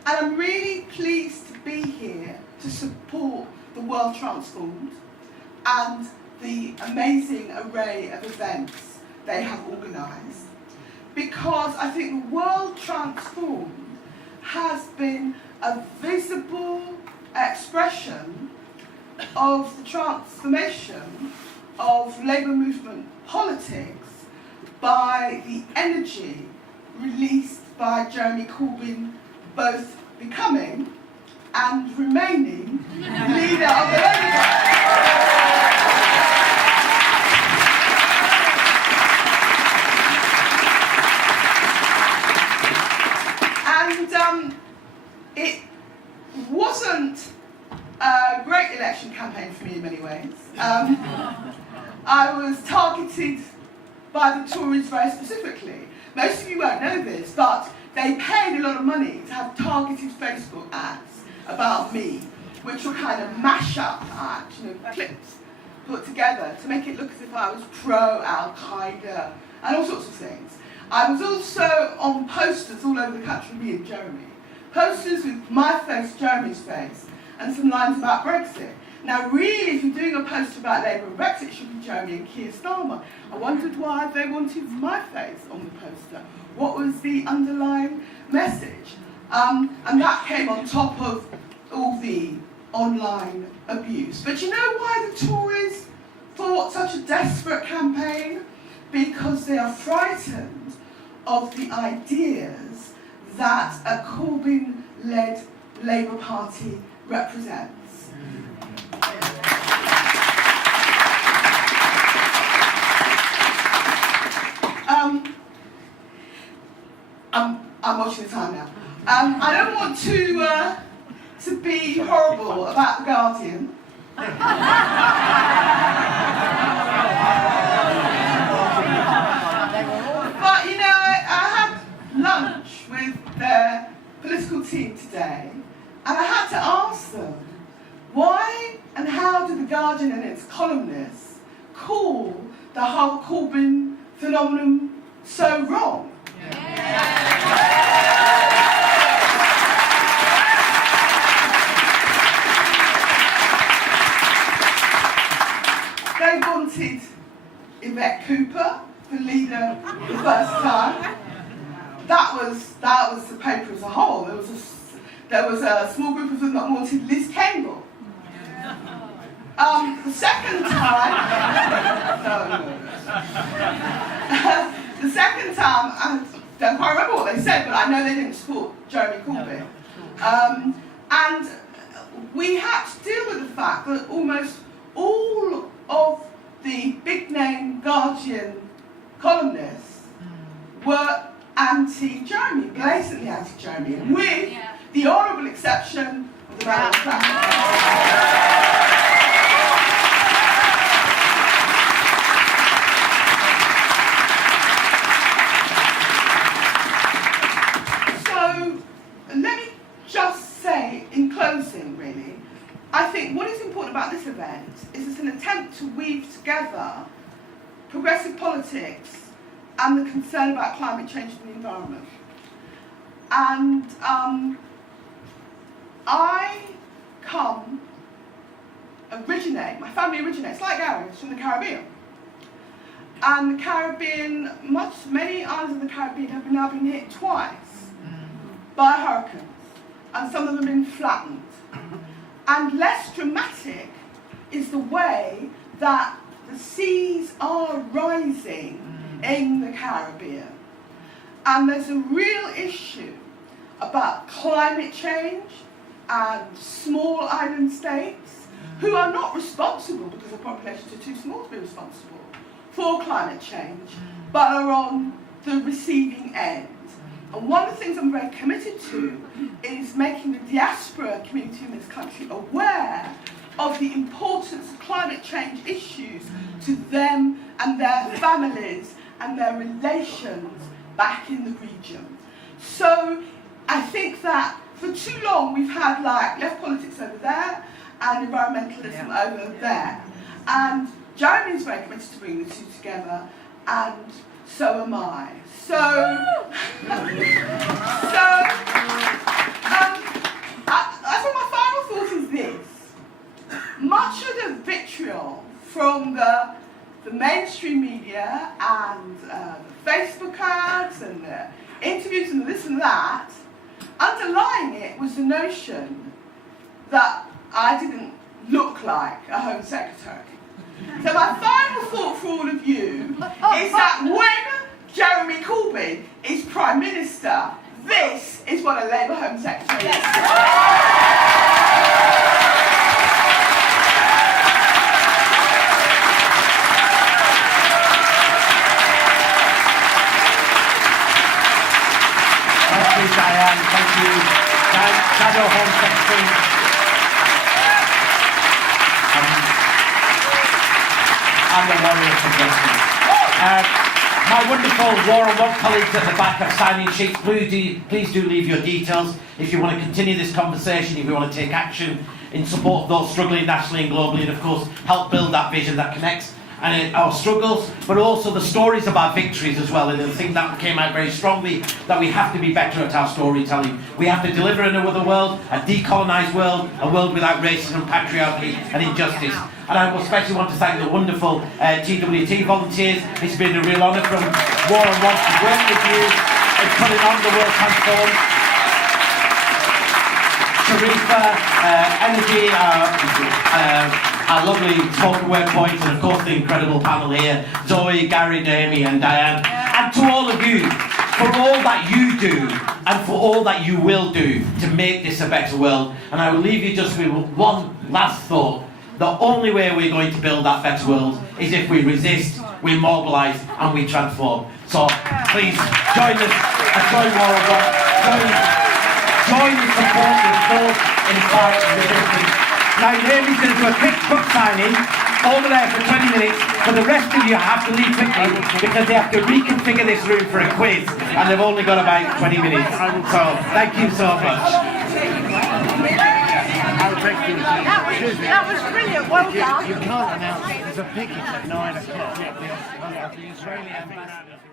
and I'm really pleased to be here to support the World Transformed and the amazing array of events they have organised, because I think the World Transformed has been a visible expression of the transformation of labour movement politics by the energy released by Jeremy Corbyn, both becoming and remaining leader of the Labour Party. And it wasn't a great election campaign for me in many ways. by the Tories very specifically. Most of you won't know this, but they paid a lot of money to have targeted Facebook ads about me, which were kind of mash-up ads, clips put together to make it look as if I was pro-Al-Qaeda and all sorts of things. I was also on posters all over the country, me and Jeremy. Posters with my face, Jeremy's face, and some lines about Brexit. Now really, if you're doing a poster about Labour and Brexit, it should be Jeremy and Keir Starmer. I wondered why they wanted my face on the poster. What was the underlying message? And that came on top of all the online abuse. But you know why the Tories fought such a desperate campaign? Because they are frightened of the ideas that a Corbyn-led Labour Party represents. I'm watching the time now. I don't want to be horrible about The Guardian. But you know, I had lunch with their political team today, and I had to ask them, why and how did The Guardian and its columnists call the whole Corbyn phenomenon so wrong? They wanted Yvette Cooper, the leader, the first time. That was the paper as a whole. There was a small group of them that wanted Liz Campbell. The second time, the second time, I don't quite remember what they said, but I know they didn't support Jeremy Corbyn. And we had to deal with the fact that almost all of the big-name Guardian columnists were anti-Jeremy, blatantly anti-Jeremy, with the honourable exception of the Mail and I think what is important about this event is it's an attempt to weave together progressive politics and the concern about climate change and the environment. And my family originates, like Gary's, from the Caribbean. And the Caribbean, many islands of the Caribbean have now been hit twice by hurricanes, and some of them have been flattened. And less dramatic is the way that the seas are rising in the Caribbean. And there's a real issue about climate change and small island states who are not responsible, because the populations are too small to be responsible, for climate change, but are on the receiving end. And one of the things I'm very committed to is making the diaspora community in this country aware of the importance of climate change issues to them and their families and their relations back in the region. So I think that for too long we've had left politics over there and environmentalism over there. And Jeremy's very committed to bring the two together, and so am I. I think my final thought is this. Much of the vitriol from the mainstream media and the Facebook ads and the interviews and this and that, underlying it was the notion that I didn't look like a Home Secretary. So my final thought for all of you is that when Jeremy Corbyn is Prime Minister, this is what a Labour Home Secretary is. Diane, thank you. Shadow Home Secretary. I'm the warrior for justice. wonderful War on Want colleagues at the back of signing sheets. Please do leave your details if you want to continue this conversation, if you want to take action in support of those struggling nationally and globally, and of course help build that vision that connects and our struggles, but also the stories of our victories as well. And the thing that came out very strongly, that we have to be better at our storytelling. We have to deliver another world, a decolonised world, a world without racism, patriarchy and injustice. And I especially want to thank the wonderful TWT volunteers. It's been a real honour from War on Want to work with you in putting on the World Transformed. Shareefa, Energy, our lovely spoken word points, and of course the incredible panel here, Zoe, Gary, Naomi and Diane. And to all of you, for all that you do, and for all that you will do to make this a better world. And I will leave you just with one last thought. The only way we're going to build that better world is if we resist, we mobilise and we transform. So please join us and join War on Want. Join the support with those inspired and resistance. Now Naomi's going to do a quick book signing over there for 20 minutes. For the rest of you have to leave quickly because they have to reconfigure this room for a quiz and they've only got about 20 minutes. So thank you so much. That was brilliant, well done. You can't announce it. There's a picket at 9 o'clock. The Israeli ambassador.